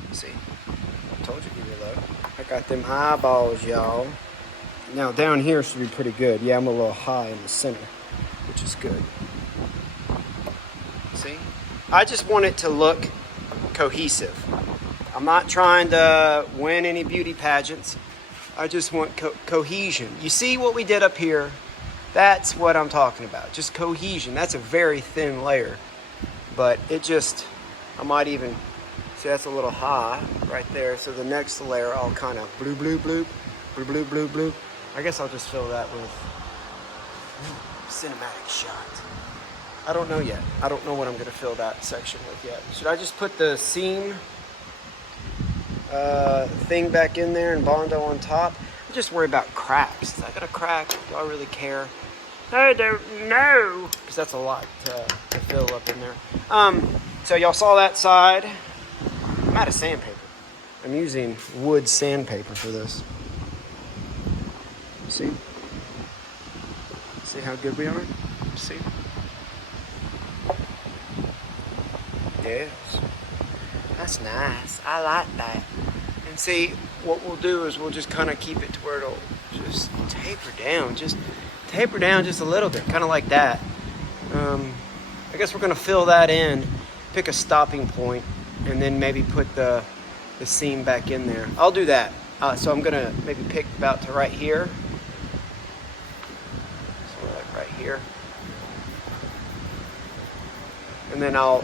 Let's see, I told you we were low. I got them eyeballs, y'all. Now down here should be pretty good. Yeah, I'm a little high in the center, which is good. See? I just want it to look cohesive. I'm not trying to win any beauty pageants. I just want cohesion. You see what we did up here? That's what I'm talking about. Just cohesion. That's a very thin layer. But it just, I might even, see that's a little high right there. So the next layer I'll kind of bloop. I guess I'll just fill that with cinematic shot. I don't know yet. I don't know what I'm going to fill that section with yet. Should I just put the seam thing back in there and Bondo on top? I'm just worried about cracks. Is that going to crack? Do I really care? I don't know. Because that's a lot to fill up in there. So y'all saw that side. I'm out of sandpaper. I'm using wood sandpaper for this. See? See how good we are? See? Yes. That's nice. I like that. And see, what we'll do is we'll just kind of keep it to where it'll just taper down. Just taper down just a little bit. Kind of like that. I guess we're going to fill that in. Pick a stopping point. And then maybe put the seam back in there. I'll do that. So I'm going to maybe pick about to right here. Right here, and then I'll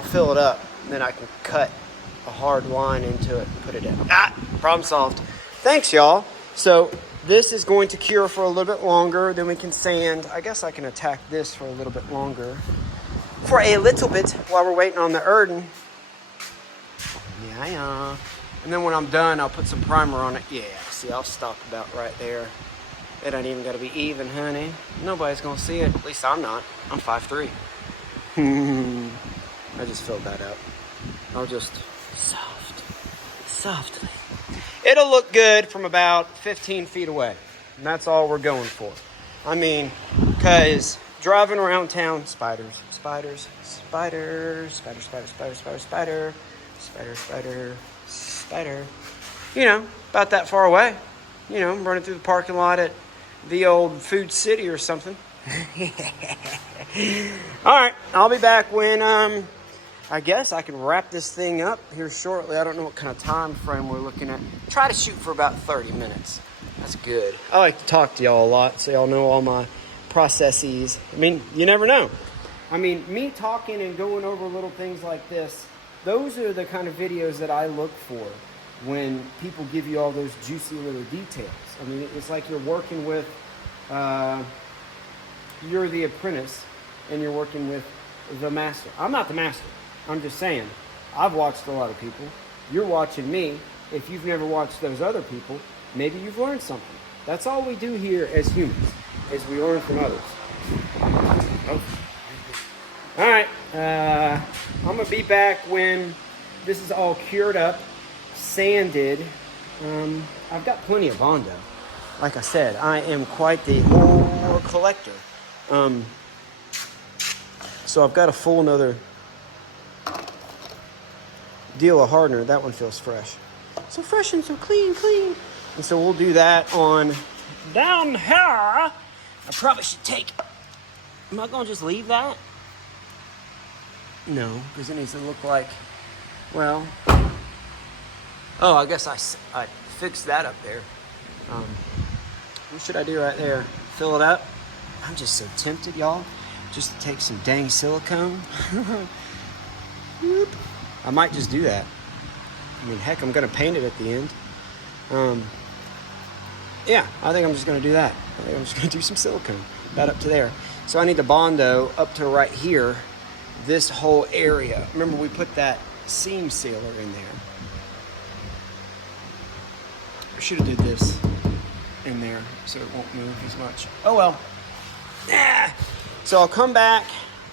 fill it up, and then I can cut a hard line into it and put it in. Problem solved. Thanks, y'all. So this is going to cure for a little bit longer, then we can sand. I guess I can attack this for a little bit longer, while we're waiting on the Erden. Yeah. And then when I'm done, I'll put some primer on it. Yeah, see, I'll stop about right there. It ain't even gotta be even, honey. Nobody's gonna see it. At least I'm not. I'm 5'3". I just filled that up. I'll just softly. It'll look good from about 15 feet away. And that's all we're going for. I mean, because driving around town, spiders. You know, about that far away. You know, running through the parking lot at the old Food City or something. All right, I'll be back when, I guess I can wrap this thing up here shortly. I don't know what kind of time frame we're looking at. Try to shoot for about 30 minutes. That's good. I like to talk to y'all a lot, so y'all know all my processes. I mean, you never know. I mean, me talking and going over little things like this, those are the kind of videos that I look for when people give you all those juicy little details. I mean, it's like you're working with, you're the apprentice and you're working with the master. I'm not the master. I'm just saying, I've watched a lot of people. You're watching me. If you've never watched those other people, maybe you've learned something. That's all we do here as humans, is we learn from others. Oh. All right, I'm gonna be back when this is all cured up, sanded. I've got plenty of Bondo. Like I said, I am quite the whore collector. So I've got a full another deal of hardener. That one feels fresh. So fresh and so clean. And so we'll do that on down here. I probably should take, am I gonna just leave that? No, because it needs to look like, well, oh, I guess I fixed that up there. What should I do right there? Fill it up? I'm just so tempted, y'all, just to take some dang silicone. I might just do that. I mean, heck, I'm gonna paint it at the end. Yeah, I think I'm just gonna do that. I think I'm just gonna do some silicone, about up to there. So I need the Bondo up to right here, this whole area. Remember, we put that seam sealer in there. I should have did this in there so it won't move as much. Oh well. So I'll come back.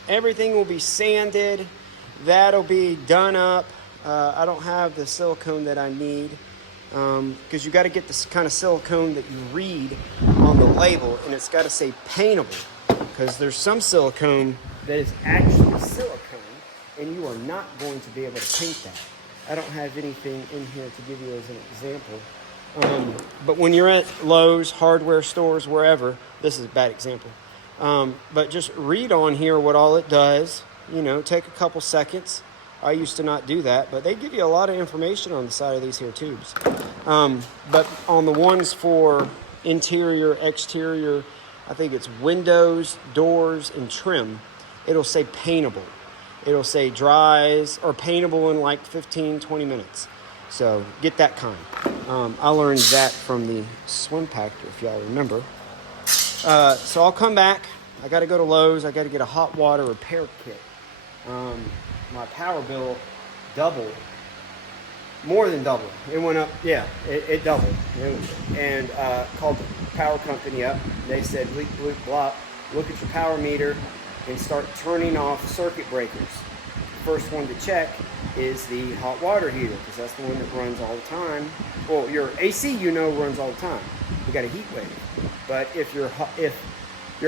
Everything will be sanded. That'll be done up. I don't have the silicone that I need because you got to get this kind of silicone that you read on the label, and it's got to say paintable, because there's some silicone that is actually silicone and you are not going to be able to paint that. I don't have anything in here to give you as an example. But when you're at Lowe's, hardware stores, wherever, this is a bad example. But just read on here what all it does. You know, take a couple seconds. I used to not do that, but they give you a lot of information on the side of these here tubes. But on the ones for interior, exterior, I think it's windows, doors, and trim, it'll say paintable. It'll say dries or paintable in like 15, 20 minutes. So get that kind. I learned that from the swim pactor, if y'all remember. So I'll come back. I got to go to Lowe's. I got to get a hot water repair kit. My power bill doubled. More than doubled. It went up. Yeah, it doubled. And called the power company up. They said, bleep, bloop, blop. Look at your power meter and start turning off circuit breakers. First one to check is the hot water heater, because that's the one that runs all the time. Well, your AC, you know, runs all the time. You got a heat wave. But if your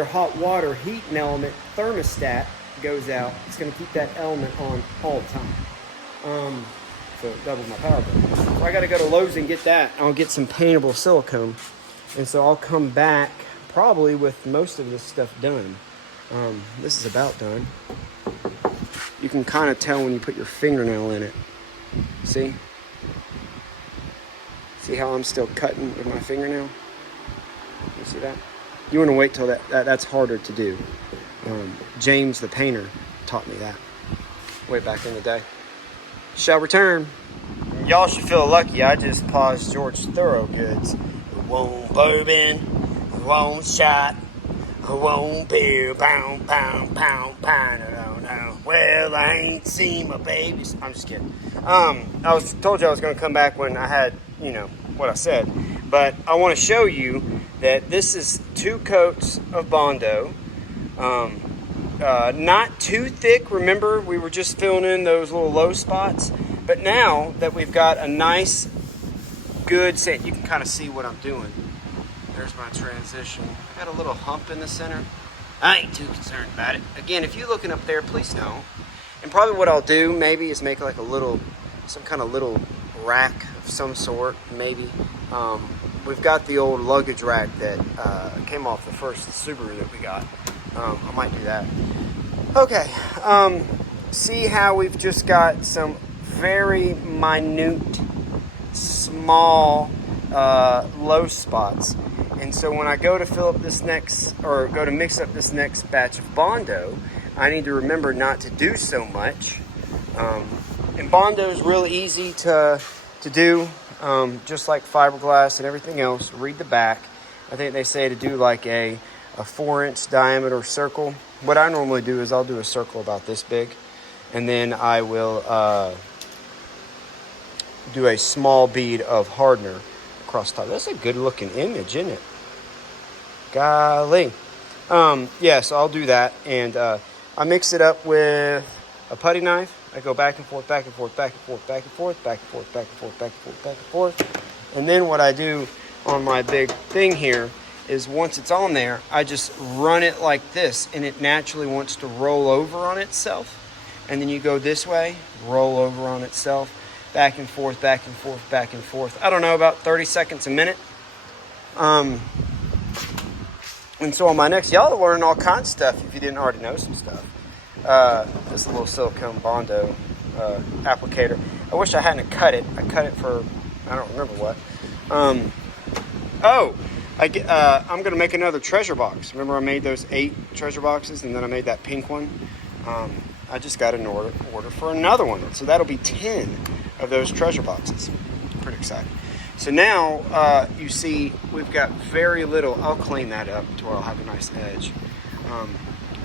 hot water heating element thermostat goes out, it's going to keep that element on all the time. So it doubles my power bill. So I got to go to Lowe's and get that. I'll get some paintable silicone, and so I'll come back probably with most of this stuff done. This is about done. You can kind of tell when you put your fingernail in it. See? See how I'm still cutting with my fingernail? You see that? You want to wait till that's harder to do. James the painter taught me that way back in the day. Shall return. Y'all should feel lucky. I just paused George Thorogoods. Won't bourbon, won't shot, won't beer, pound, pound, pound, pound, no. Well, I ain't seen my babies. I'm just kidding. Told you I was going to come back when I had, you know, what I said. But I want to show you that this is 2 coats of Bondo. Not too thick. Remember, we were just filling in those little low spots. But now that we've got a nice, good sand, you can kind of see what I'm doing. There's my transition. I got a little hump in the center. I ain't too concerned about it. Again, if you're looking up there, please don't. And probably what I'll do maybe is make like a little, some kind of little rack of some sort, maybe. We've got the old luggage rack that came off the first Subaru that we got. I might do that. Okay, see how we've just got some very minute, small, low spots. And so when I go to fill up this next, or go to mix up this next batch of Bondo, I need to remember not to do so much. And Bondo is real easy to do, just like fiberglass and everything else. Read the back. I think they say to do like a 4-inch diameter circle. What I normally do is I'll do a circle about this big, and then I will do a small bead of hardener across the top. That's a good looking image, isn't it? Golly. Yeah, so I'll do that, and I mix it up with a putty knife. I go back and forth, back and forth, back and forth, back and forth, back and forth, back and forth, back and forth, back and forth. And then what I do on my big thing here is once it's on there, I just run it like this, and it naturally wants to roll over on itself. And then you go this way, roll over on itself, back and forth, back and forth, back and forth. I don't know, about 30 seconds a minute. And so on my next, y'all are learning all kinds of stuff if you didn't already know some stuff. This little silicone Bondo applicator. I wish I hadn't cut it. I cut it for, I don't remember what. I'm going to make another treasure box. Remember I made those 8 treasure boxes, and then I made that pink one? I just got an order for another one. So that'll be 10 of those treasure boxes. Pretty excited. So now you see we've got very little. I'll clean that up to where I'll have a nice edge.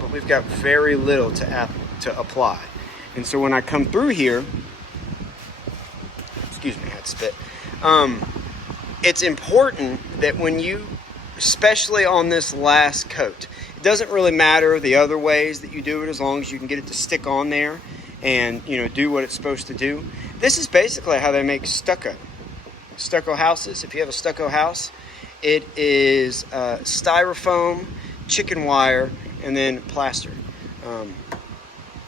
But we've got very little to apply. And so when I come through here, excuse me, I had to spit. It's important that when you, especially on this last coat, it doesn't really matter the other ways that you do it, as long as you can get it to stick on there and, you know, do what it's supposed to do. This is basically how they make stucco houses. If you have a stucco house, it is styrofoam, chicken wire, and then plaster.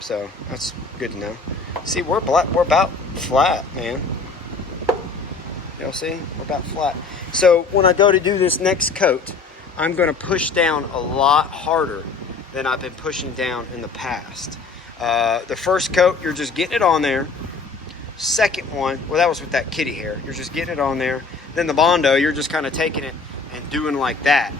So that's good to know. See, we're about flat, man. Y'all see? We're about flat. So when I go to do this next coat, I'm going to push down a lot harder than I've been pushing down in the past. The first coat, you're just getting it on there. Second one, well, that was with that kitty hair. You're just getting it on there. Then the Bondo, you're just kind of taking it and doing like that.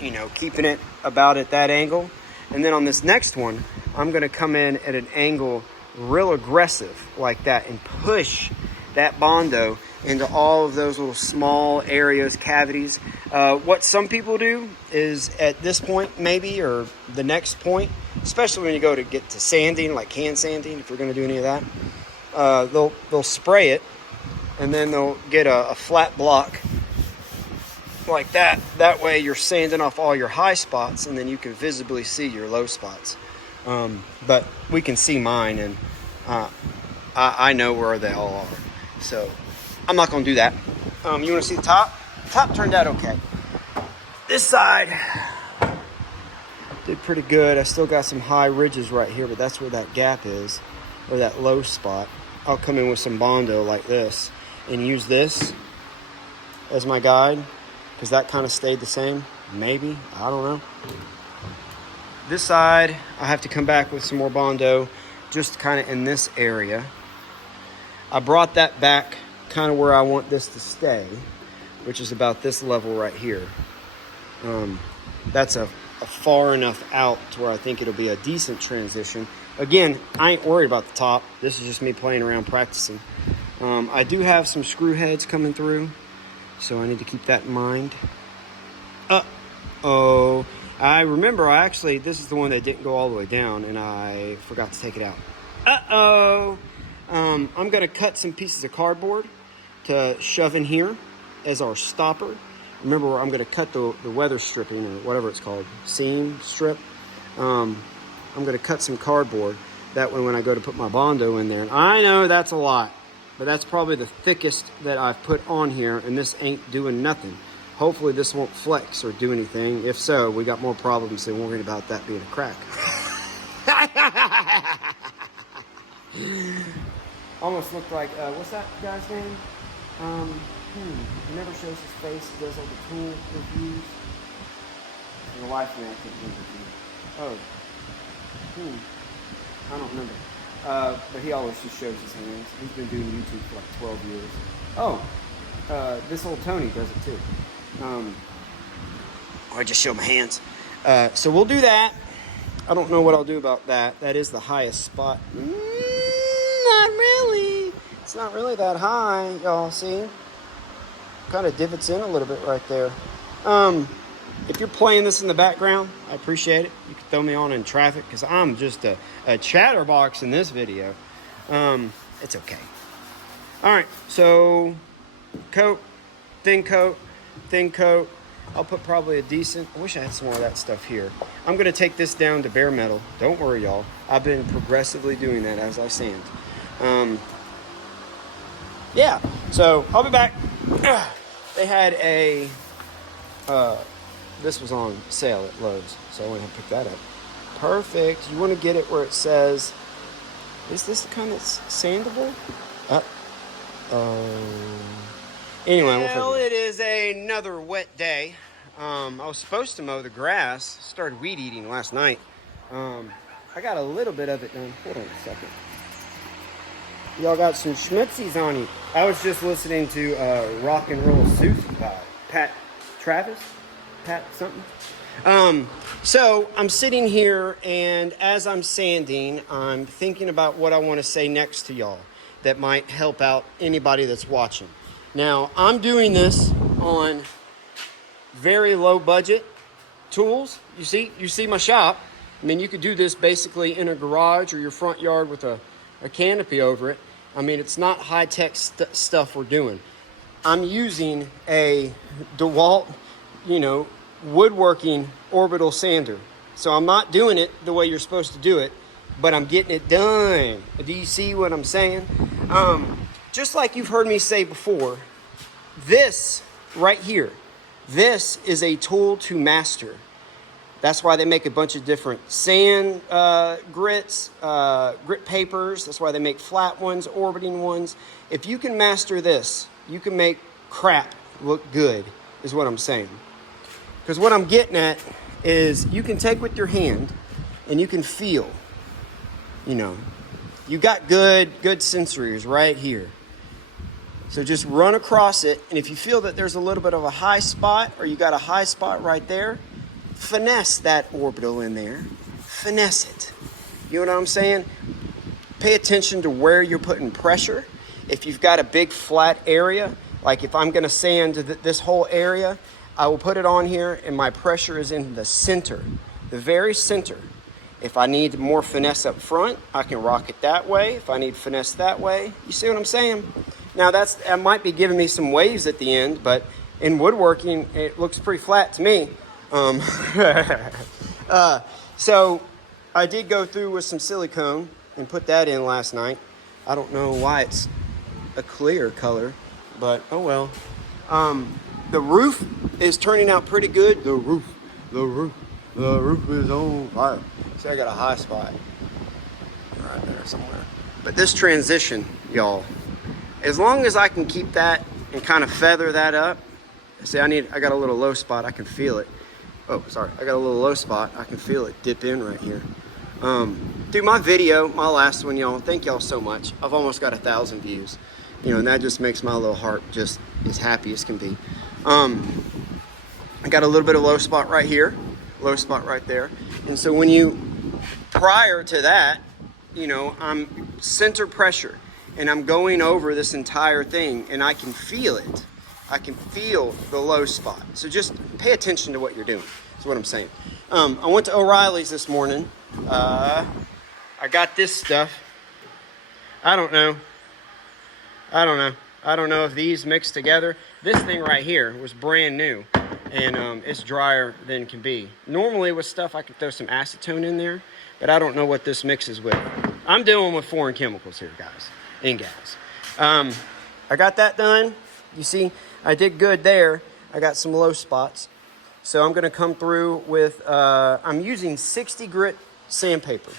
You know, keeping it about at that angle. And then on this next one, I'm going to come in at an angle real aggressive like that and push that Bondo into all of those little small areas, cavities. What some people do is at this point maybe, or the next point, especially when you go to get to sanding, like hand sanding, if you're going to do any of that, they'll spray it, and then they'll get a flat block like that. That way you're sanding off all your high spots, and then you can visibly see your low spots. But we can see mine, and I know where they all are. So I'm not going to do that. You want to see the top? The top turned out okay. This side did pretty good. I still got some high ridges right here, but that's where that gap is, or that low spot. I'll come in with some Bondo like this and use this as my guide, because that kind of stayed the same. Maybe. I don't know. This side, I have to come back with some more Bondo, just kind of in this area. I brought that back kind of where I want this to stay, which is about this level right here. That's a far enough out to where I think it'll be a decent transition. Again, I ain't worried about the top. This is just me playing around, practicing. I do have some screw heads coming through, so I need to keep that in mind. Uh-oh. I remember this is the one that didn't go all the way down, and I forgot to take it out. Uh-oh. I'm going to cut some pieces of cardboard to shove in here as our stopper. remember, I'm going to cut the weather stripping, or whatever it's called, seam strip. I'm going to cut some cardboard. That way when I go to put my Bondo in there, and I know that's a lot, but that's probably the thickest that I've put on here, and this ain't doing nothing. Hopefully this won't flex or do anything. If so, we got more problems than worrying about that being a crack. Almost looked like, what's that guy's name? He never shows his face. He does all the tool reviews. And the wife man, I can't remember. I don't remember. But he always just shows his hands. He's been doing YouTube for like 12 years. This old Tony does it too. Or I just show my hands. So we'll do that. I don't know what I'll do about that. That is the highest spot. Not really. It's not really that high, y'all see? Kind of divots in a little bit right there. If you're playing this in the background, I appreciate it. You can throw me on in traffic because I'm just a chatterbox in this video. It's okay. All right, so coat, thin coat, thin coat. I'll put probably a decent, I wish I had some more of that stuff here. I'm gonna take this down to bare metal. Don't worry, y'all. I've been progressively doing that as I sand. Yeah, so I'll be back. They had a, this was on sale at Lowe's, so I went ahead and picked that up. Perfect. You want to get it where it says, is this the kind that's sandable? Anyway, well, it is another wet day. I was supposed to mow the grass. Started weed eating last night. I got a little bit of it done. Hold on a second. Y'all got some schmitzies on you. I was just listening to Rock and Roll Susie by Pat something. So I'm sitting here, and as I'm sanding, I'm thinking about what I want to say next to y'all that might help out anybody that's watching. Now, I'm doing this on very low budget tools. You see my shop. I mean, you could do this basically in a garage or your front yard with a canopy over it. I mean, it's not high-tech stuff we're doing. I'm using a DeWalt, woodworking orbital sander. So I'm not doing it the way you're supposed to do it, but I'm getting it done. Do you see what I'm saying? Just like you've heard me say before, this right here, this is a tool to master. That's why they make a bunch of different sand grits, grit papers. That's why they make flat ones, orbiting ones. If you can master this, you can make crap look good, is what I'm saying. Because what I'm getting at is you can take with your hand and you can feel, you got good sensories right here. So just run across it, and if you feel that there's a little bit of a high spot, or you got a high spot right there, finesse that orbital in there. Finesse it. You know what I'm saying? Pay attention to where you're putting pressure. If you've got a big flat area, like if I'm going to sand this whole area, I will put it on here, and my pressure is in the center, the very center. If I need more finesse up front, I can rock it that way. If I need finesse that way, you see what I'm saying? Now that might be giving me some waves at the end, but in woodworking, it looks pretty flat to me. So I did go through with some silicone and put that in last night. I don't know why it's a clear color, but oh well. The roof is turning out pretty good. The roof is on fire. See, I got a high spot right there somewhere. But this transition, y'all, as long as I can keep that and kind of feather that up. See, I got a little low spot. I can feel it. Oh, sorry. I got a little low spot. I can feel it dip in right here. Dude, my video, my last one, y'all, thank y'all so much. I've almost got 1,000 views. And that just makes my little heart just as happy as can be. I got a little bit of low spot right here, low spot right there. And so prior to that, I'm center pressure, and I'm going over this entire thing, and I can feel it. I can feel the low spot. So just pay attention to what you're doing, is what I'm saying. I went to O'Reilly's this morning. I got this stuff. I don't know. I don't know if these mixed together. This thing right here was brand new, and it's drier than can be. Normally with stuff I could throw some acetone in there, but I don't know what this mixes with. I'm dealing with foreign chemicals here, guys and gals. I got that done. You see, I did good there. I got some low spots. So I'm gonna come through with, I'm using 60 grit sandpaper,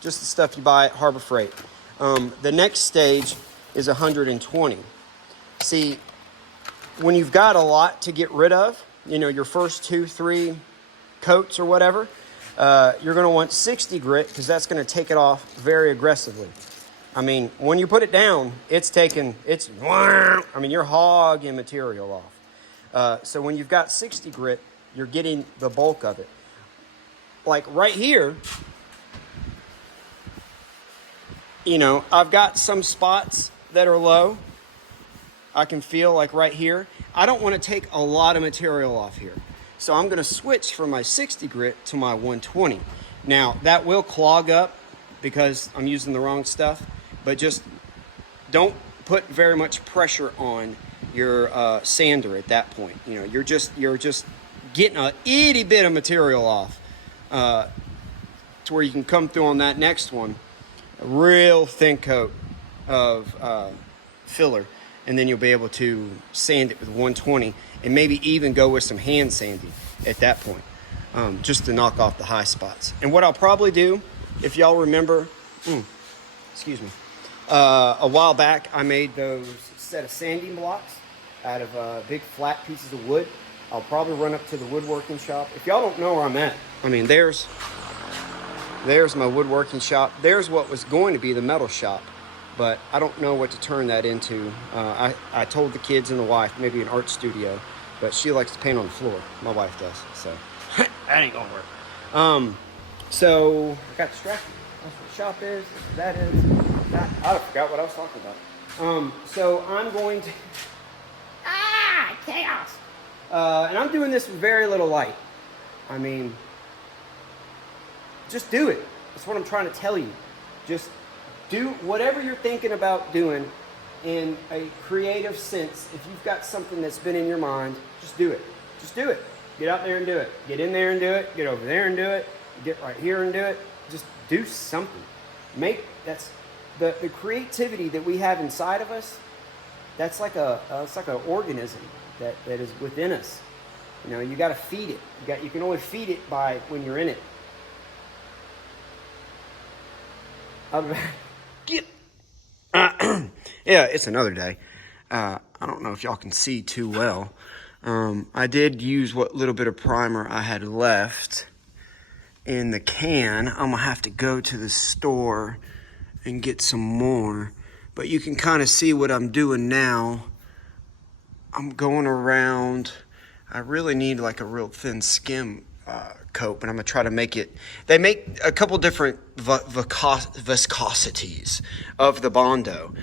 just the stuff you buy at Harbor Freight. The next stage is 120. See, when you've got a lot to get rid of, you know, your first 2-3 coats or whatever, you're gonna want 60 grit because that's gonna take it off very aggressively. I mean, when you put it down, you're hogging material off. So when you've got 60 grit, you're getting the bulk of it. Like right here, you know, I've got some spots that are low. I can feel like right here. I don't want to take a lot of material off here. So I'm going to switch from my 60 grit to my 120. Now, that will clog up because I'm using the wrong stuff, but just don't put very much pressure on your sander at that point. You know, you're just getting a itty bit of material off to where you can come through on that next one, a real thin coat of filler, and then you'll be able to sand it with 120 and maybe even go with some hand sanding at that point, just to knock off the high spots. And what I'll probably do, if y'all remember, excuse me, a while back I made those set of sanding blocks out of big flat pieces of wood. I'll probably run up to the woodworking shop. If y'all don't know where I'm at, I mean, there's my woodworking shop. There's what was going to be the metal shop, but I don't know what to turn that into. I told the kids and the wife maybe an art studio, but she likes to paint on the floor. My wife does, so that ain't gonna work. So I got distracted. That's what the shop is. That is. I forgot what I was talking about. So I'm going to chaos. And I'm doing this with very little light. I mean, just do it. That's what I'm trying to tell you. Just do whatever you're thinking about doing in a creative sense. If you've got something that's been in your mind, just do it. Just do it. Get out there and do it. Get in there and do it. Get over there and do it. Get right here and do it. Just do something. That's the creativity that we have inside of us. That's like it's like an organism that is within us. You know, you got to feed it. You can only feed it by when you're in it. Yeah, it's another day. I don't know if y'all can see too well. I did use what little bit of primer I had left in the can. I'm gonna have to go to the store and get some more, but you can kind of see what I'm doing now. I'm going around. I really need like a real thin skim coat, but I'm gonna try to make it. They make a couple different viscosities of the Bondo.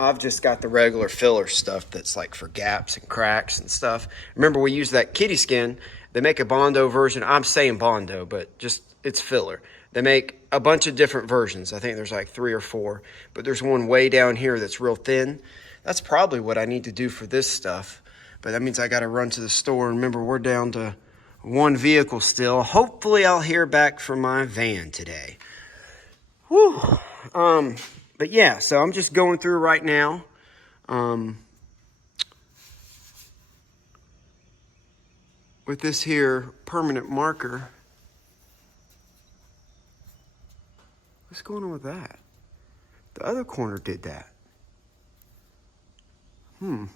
I've just got the regular filler stuff that's like for gaps and cracks and stuff. Remember, we use that kitty skin. They make a Bondo version. I'm saying Bondo, but just it's filler. They make a bunch of different versions. I think there's like 3 or 4, but there's one way down here that's real thin. That's probably what I need to do for this stuff. But that means I got to run to the store. Remember, we're down to 1 vehicle still. Hopefully, I'll hear back from my van today. Whew. But yeah, so I'm just going through right now. With this here permanent marker. What's going on with that? The other corner did that. Well,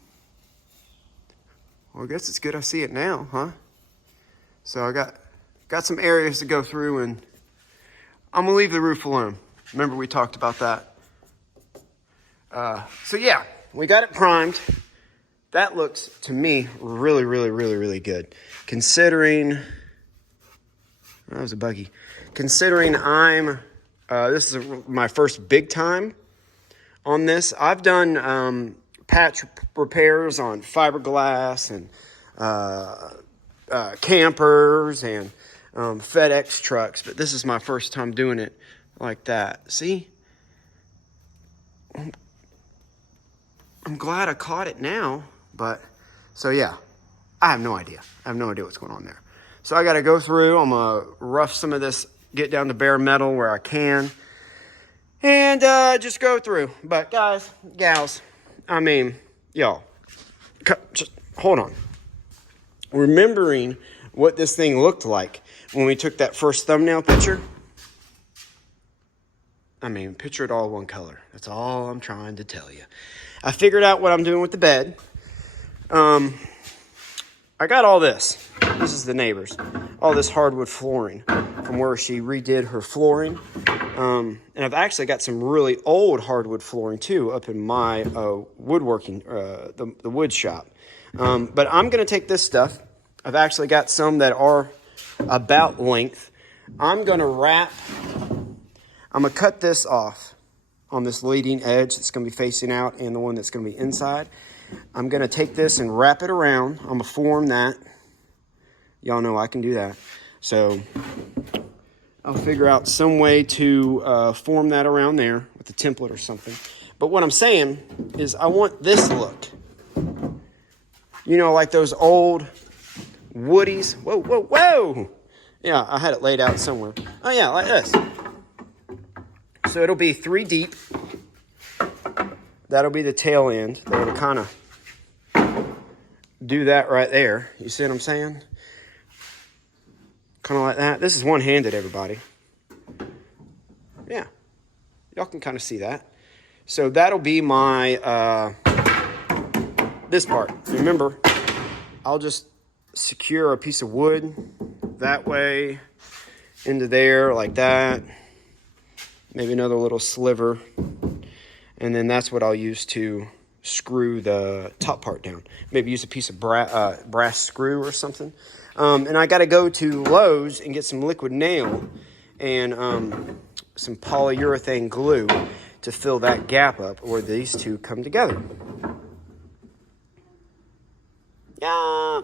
I guess it's good I see it now, huh? So I got some areas to go through, and I'm gonna leave the roof alone. Remember we talked about that. So yeah, we got it primed. That looks, to me, really, really, really, really good. Considering, that was a buggy. Considering this is my first big time on this. I've done patch repairs on fiberglass and campers and FedEx trucks, but this is my first time doing it like that. See? I'm glad I caught it now, but so yeah, I have no idea. I have no idea what's going on there. So I got to go through. I'm gonna rough some of this, get down to bare metal where I can, and just go through. But guys, gals, I mean, y'all, just hold on. Remembering what this thing looked like when we took that first thumbnail picture. I mean, picture it all one color. That's all I'm trying to tell you. I figured out what I'm doing with the bed. I got all this. This is the neighbor's. All this hardwood flooring from where she redid her flooring. And I've actually got some really old hardwood flooring too up in my woodworking, the wood shop. But I'm going to take this stuff. I've actually got some that are about length. I'm going to cut this off on this leading edge that's going to be facing out and the one that's going to be inside. I'm going to take this and wrap it around. I'm going to form that. Y'all know I can do that. So I'll figure out some way to form that around there with a template or something. But what I'm saying is I want this look. You know, like those old woodies. Whoa, whoa, whoa. Yeah, I had it laid out somewhere. Oh, yeah, like this. So it'll be 3 deep. That'll be the tail end. That'll kind of do that right there. You see what I'm saying? Kind of like that. This is one-handed, everybody. Yeah. Y'all can kind of see that. So that'll be my, this part. Remember, I'll just secure a piece of wood that way into there like that. Maybe another little sliver. And then that's what I'll use to screw the top part down. Maybe use a piece of brass screw or something. And I got to go to Lowe's and get some liquid nail and some polyurethane glue to fill that gap up where these two come together. Yeah.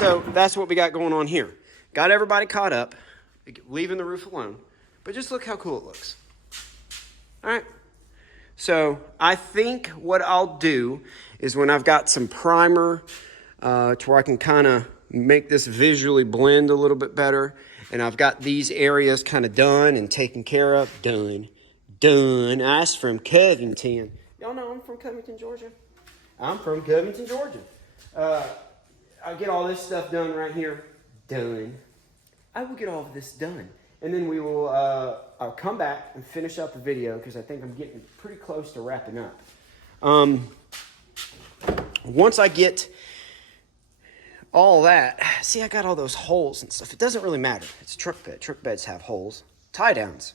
So that's what we got going on here. Got everybody caught up, leaving the roof alone. But just look how cool it looks. All right. So I think what I'll do is when I've got some primer to where I can kind of make this visually blend a little bit better, and I've got these areas kind of done and taken care of. Done. That's from Covington. Y'all know I'm from Covington, Georgia. I'm from Covington, Georgia. I'll get all this stuff done right here. Done. I will get all of this done. And then we will, I'll come back and finish up the video because I think I'm getting pretty close to wrapping up. Once I get all that, see, I got all those holes and stuff. It doesn't really matter. It's a truck bed. Truck beds have holes. Tie downs.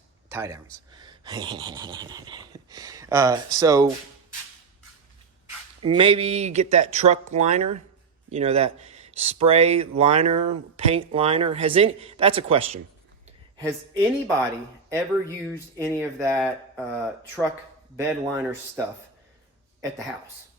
So maybe get that truck liner, you know, that spray liner, paint liner. That's a question. Has anybody ever used any of that truck bed liner stuff at the house?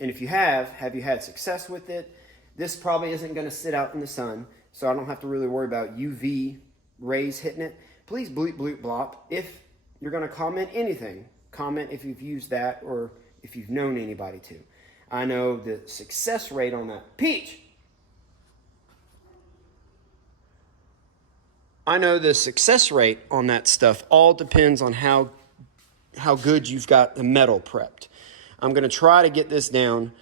And if you have you had success with it? This probably isn't going to sit out in the sun, so I don't have to really worry about UV rays hitting it. Please bleep, bloop, blop. If you're going to comment anything, comment if you've used that or if you've known anybody to. I know the success rate on that. Peach! I know the success rate on that stuff all depends on how good you've got the metal prepped. I'm going to try to get this down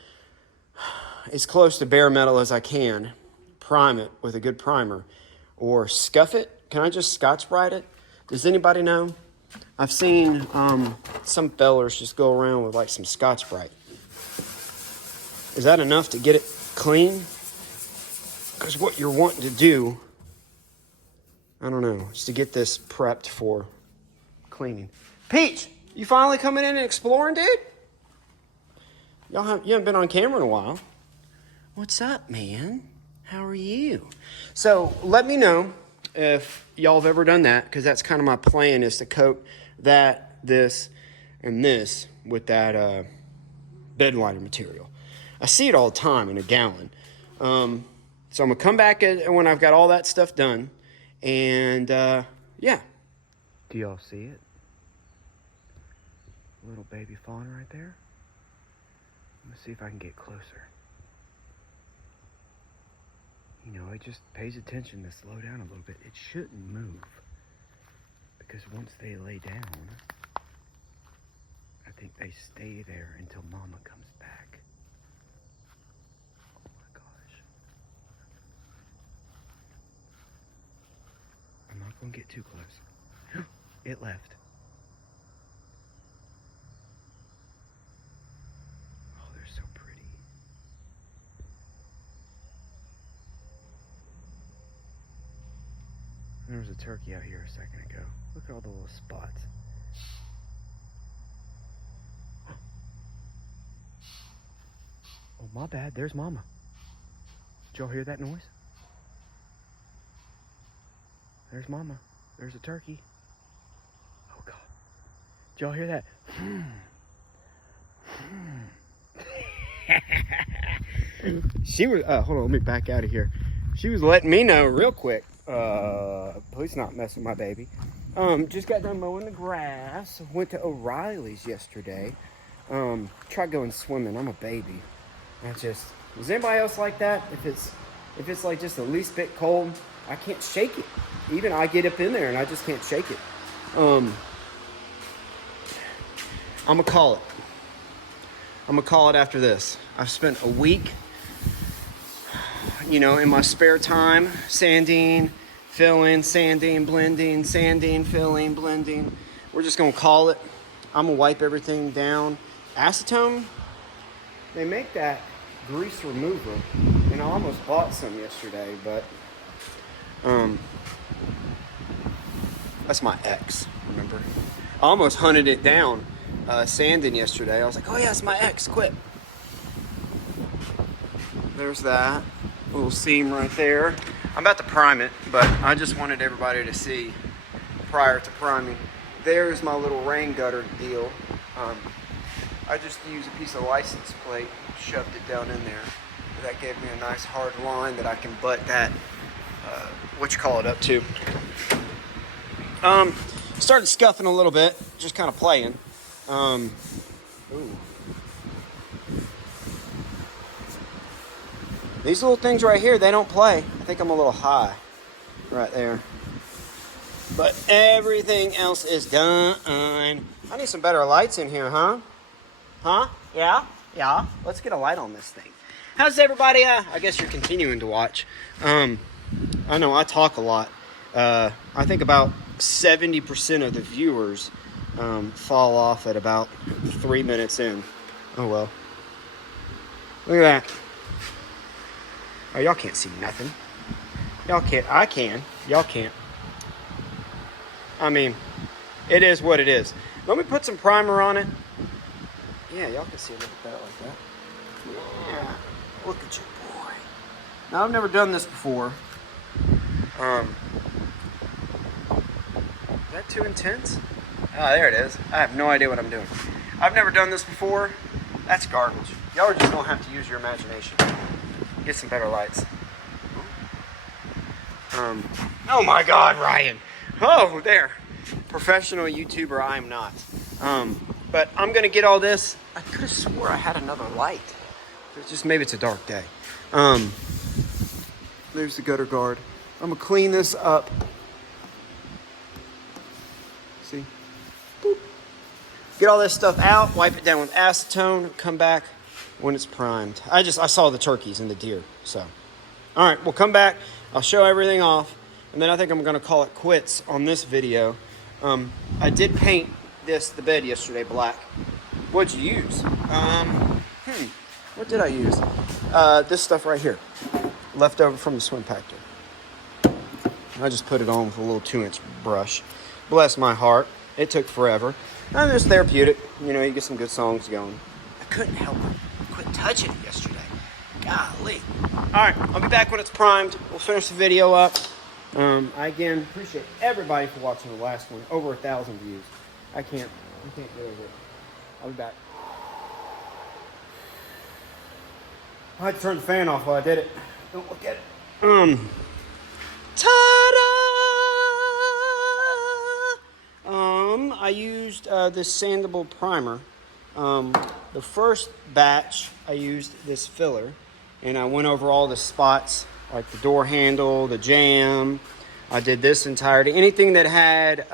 as close to bare metal as I can. Prime it with a good primer. Or scuff it. Can I just Scotch-Brite it? Does anybody know? I've seen some fellers just go around with like some Scotch-Brite. Is that enough to get it clean? Because what you're wanting to do, I don't know, is to get this prepped for cleaning. Peach, you finally coming in and exploring, dude? You haven't been on camera in a while. What's up, man? How are you? So let me know if y'all have ever done that, because that's kind of my plan, is to coat that, this, and this with that bed liner material. I see it all the time in a gallon. So I'm going to come back when I've got all that stuff done. And, yeah. Do y'all see it? Little baby fawn right there. Let's see if I can get closer. You know, it just pays attention to slow down a little bit. It shouldn't move. Because once they lay down, I think they stay there until Mama comes back. Oh my gosh. I'm not going to get too close. It left. Oh, they're so pretty. There was a turkey out here a second ago. Look at all the little spots. Oh, my bad. There's Mama. Did y'all hear that noise? There's Mama. There's a turkey. Oh, God. Did y'all hear that? She was, hold on, let me back out of here. She was letting me know real quick. Please not mess with my baby. Just got done mowing the grass. Went to O'Reilly's yesterday. Tried going swimming. I'm a baby. Is anybody else like that? If it's like just the least bit cold, I can't shake it. Even I get up in there and I just can't shake it. I'm gonna call it. I'm gonna call it after this. I've spent a week, you know, in my spare time, sanding, filling, sanding, blending, sanding, filling, blending. We're just gonna call it. I'm gonna wipe everything down. Acetone, they make that grease remover, and I almost bought some yesterday, but that's my ex, remember? I almost hunted it down sanding yesterday. I was like, oh yeah, it's my ex, quit. There's that little seam right there. I'm about to prime it, but I just wanted everybody to see prior to priming. There's my little rain gutter deal. I just used a piece of license plate, shoved it down in there. That gave me a nice hard line that I can butt that, up to. Started scuffing a little bit, just kind of playing. Ooh. These little things right here, they don't play. I think I'm a little high right there. But everything else is done. I need some better lights in here, huh? Huh? Yeah? Yeah? Let's get a light on this thing. How's everybody? I guess you're continuing to watch. I know I talk a lot. I think about 70% of the viewers fall off at about 3 minutes in. Oh well. Look at that. Oh, y'all can't see nothing. Y'all can't. I can. Y'all can't. I mean, it is what it is. Let me put some primer on it. Yeah, y'all can see a little bit like that. Yeah. Look at your boy. Now, I've never done this before. Is that too intense? Oh, there it is. I have no idea what I'm doing. I've never done this before. That's garbage. Y'all are just going to have to use your imagination. Get some better lights. Oh my God, Ryan. Oh, there. Professional YouTuber, I am not. But I'm going to get all this. I could have swore I had another light. Maybe it's a dark day. There's the gutter guard. I'm going to clean this up. See? Boop. Get all this stuff out, wipe it down with acetone, come back when it's primed. I saw the turkeys and the deer, so. All right, we'll come back. I'll show everything off, and then I think I'm going to call it quits on this video. I did paint the bed yesterday black. What'd you use? What did I use? This stuff right here, left over from the swim pactor. I just put it on with a little 2-inch brush. Bless my heart, it took forever. And it's therapeutic. You know, you get some good songs going. I couldn't help it. Quit touching it yesterday. Golly. All right, I'll be back when it's primed. We'll finish the video up. I again appreciate everybody for watching the last one. Over 1,000 views. I can't get over it. I'll be back. I had to turn the fan off while I did it. Don't look at it. Ta-da! I used this sandable primer. The first batch, I used this filler, and I went over all the spots, like the door handle, the jamb. I did this entirety. Anything that had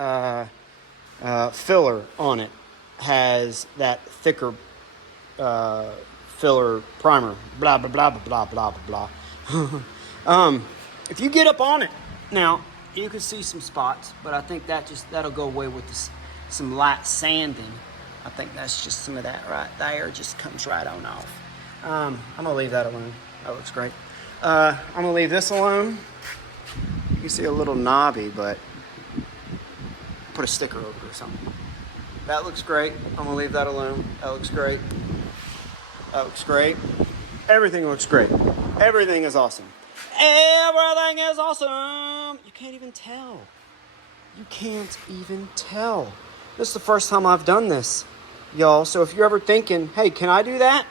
filler on it has that thicker filler primer. Blah, blah, blah, blah, blah, blah, blah. If you get up on it, now, you can see some spots, but I think that'll go away with some light sanding. I think that's just some of that right there. Just comes right on off. I'm gonna leave that alone. That looks great. I'm gonna leave this alone. You can see a little knobby, but put a sticker over it or something. That looks great. I'm gonna leave that alone. That looks great. That looks great. Everything looks great. Everything is awesome. Everything is awesome. You can't even tell. You can't even tell. This is the first time I've done this, y'all. So if you're ever thinking, hey, can I do that?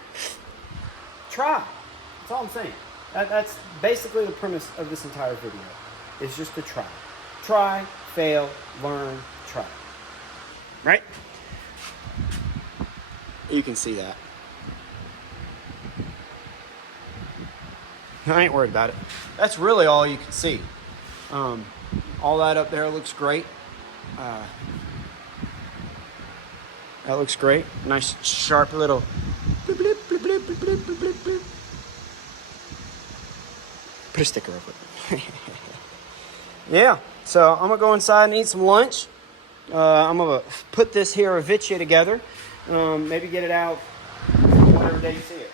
Try. That's all I'm saying. That's basically the premise of this entire video. It's just to try. Try, fail, learn, try. Right? You can see that. I ain't worried about it. That's really all you can see. All that up there looks great. That looks great. Nice sharp little bloop, bloop, bloop, bloop, bloop, bloop, bloop, bloop. Put a sticker over it. Yeah, so I'm gonna go inside and eat some lunch. I'm gonna put this here Avicii together. Maybe get it out whatever day you see it.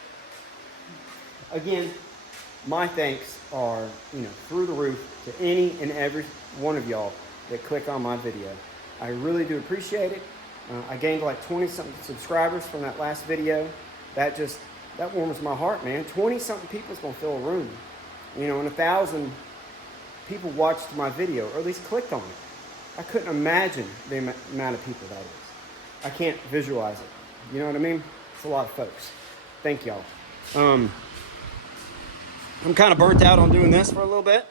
Again, my thanks are, through the roof to any and every one of y'all that click on my video. I really do appreciate it. I gained like 20-something subscribers from that last video. That warms my heart, man. 20-something people's gonna fill a room. And 1,000 people watched my video, or at least clicked on it. I couldn't imagine the amount of people that is. I can't visualize it. You know what I mean? It's a lot of folks. Thank y'all. I'm kind of burnt out on doing this for a little bit,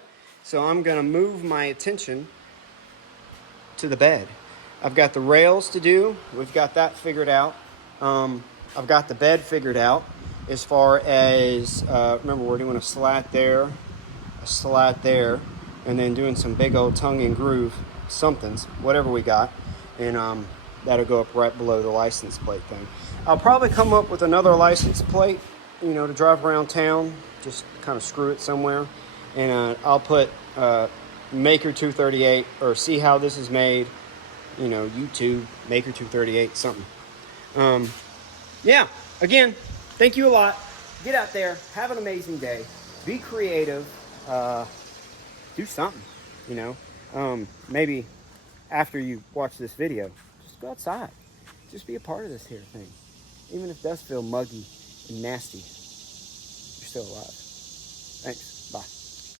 so I'm gonna move my attention to the bed. I've got the rails to do. We've got that figured out. I've got the bed figured out as far as, remember, we're doing a slat there, and then doing some big old tongue and groove somethings, whatever we got. And that'll go up right below the license plate thing. I'll probably come up with another license plate, to drive around town, just kind of screw it somewhere. And I'll put Maker 238, or see how this is made, YouTube, Maker 238, something. Yeah, again, thank you a lot. Get out there, have an amazing day, be creative, do something, maybe after you watch this video, just go outside, just be a part of this here thing. Even if it does feel muggy and nasty, you're still alive. Thanks, bye.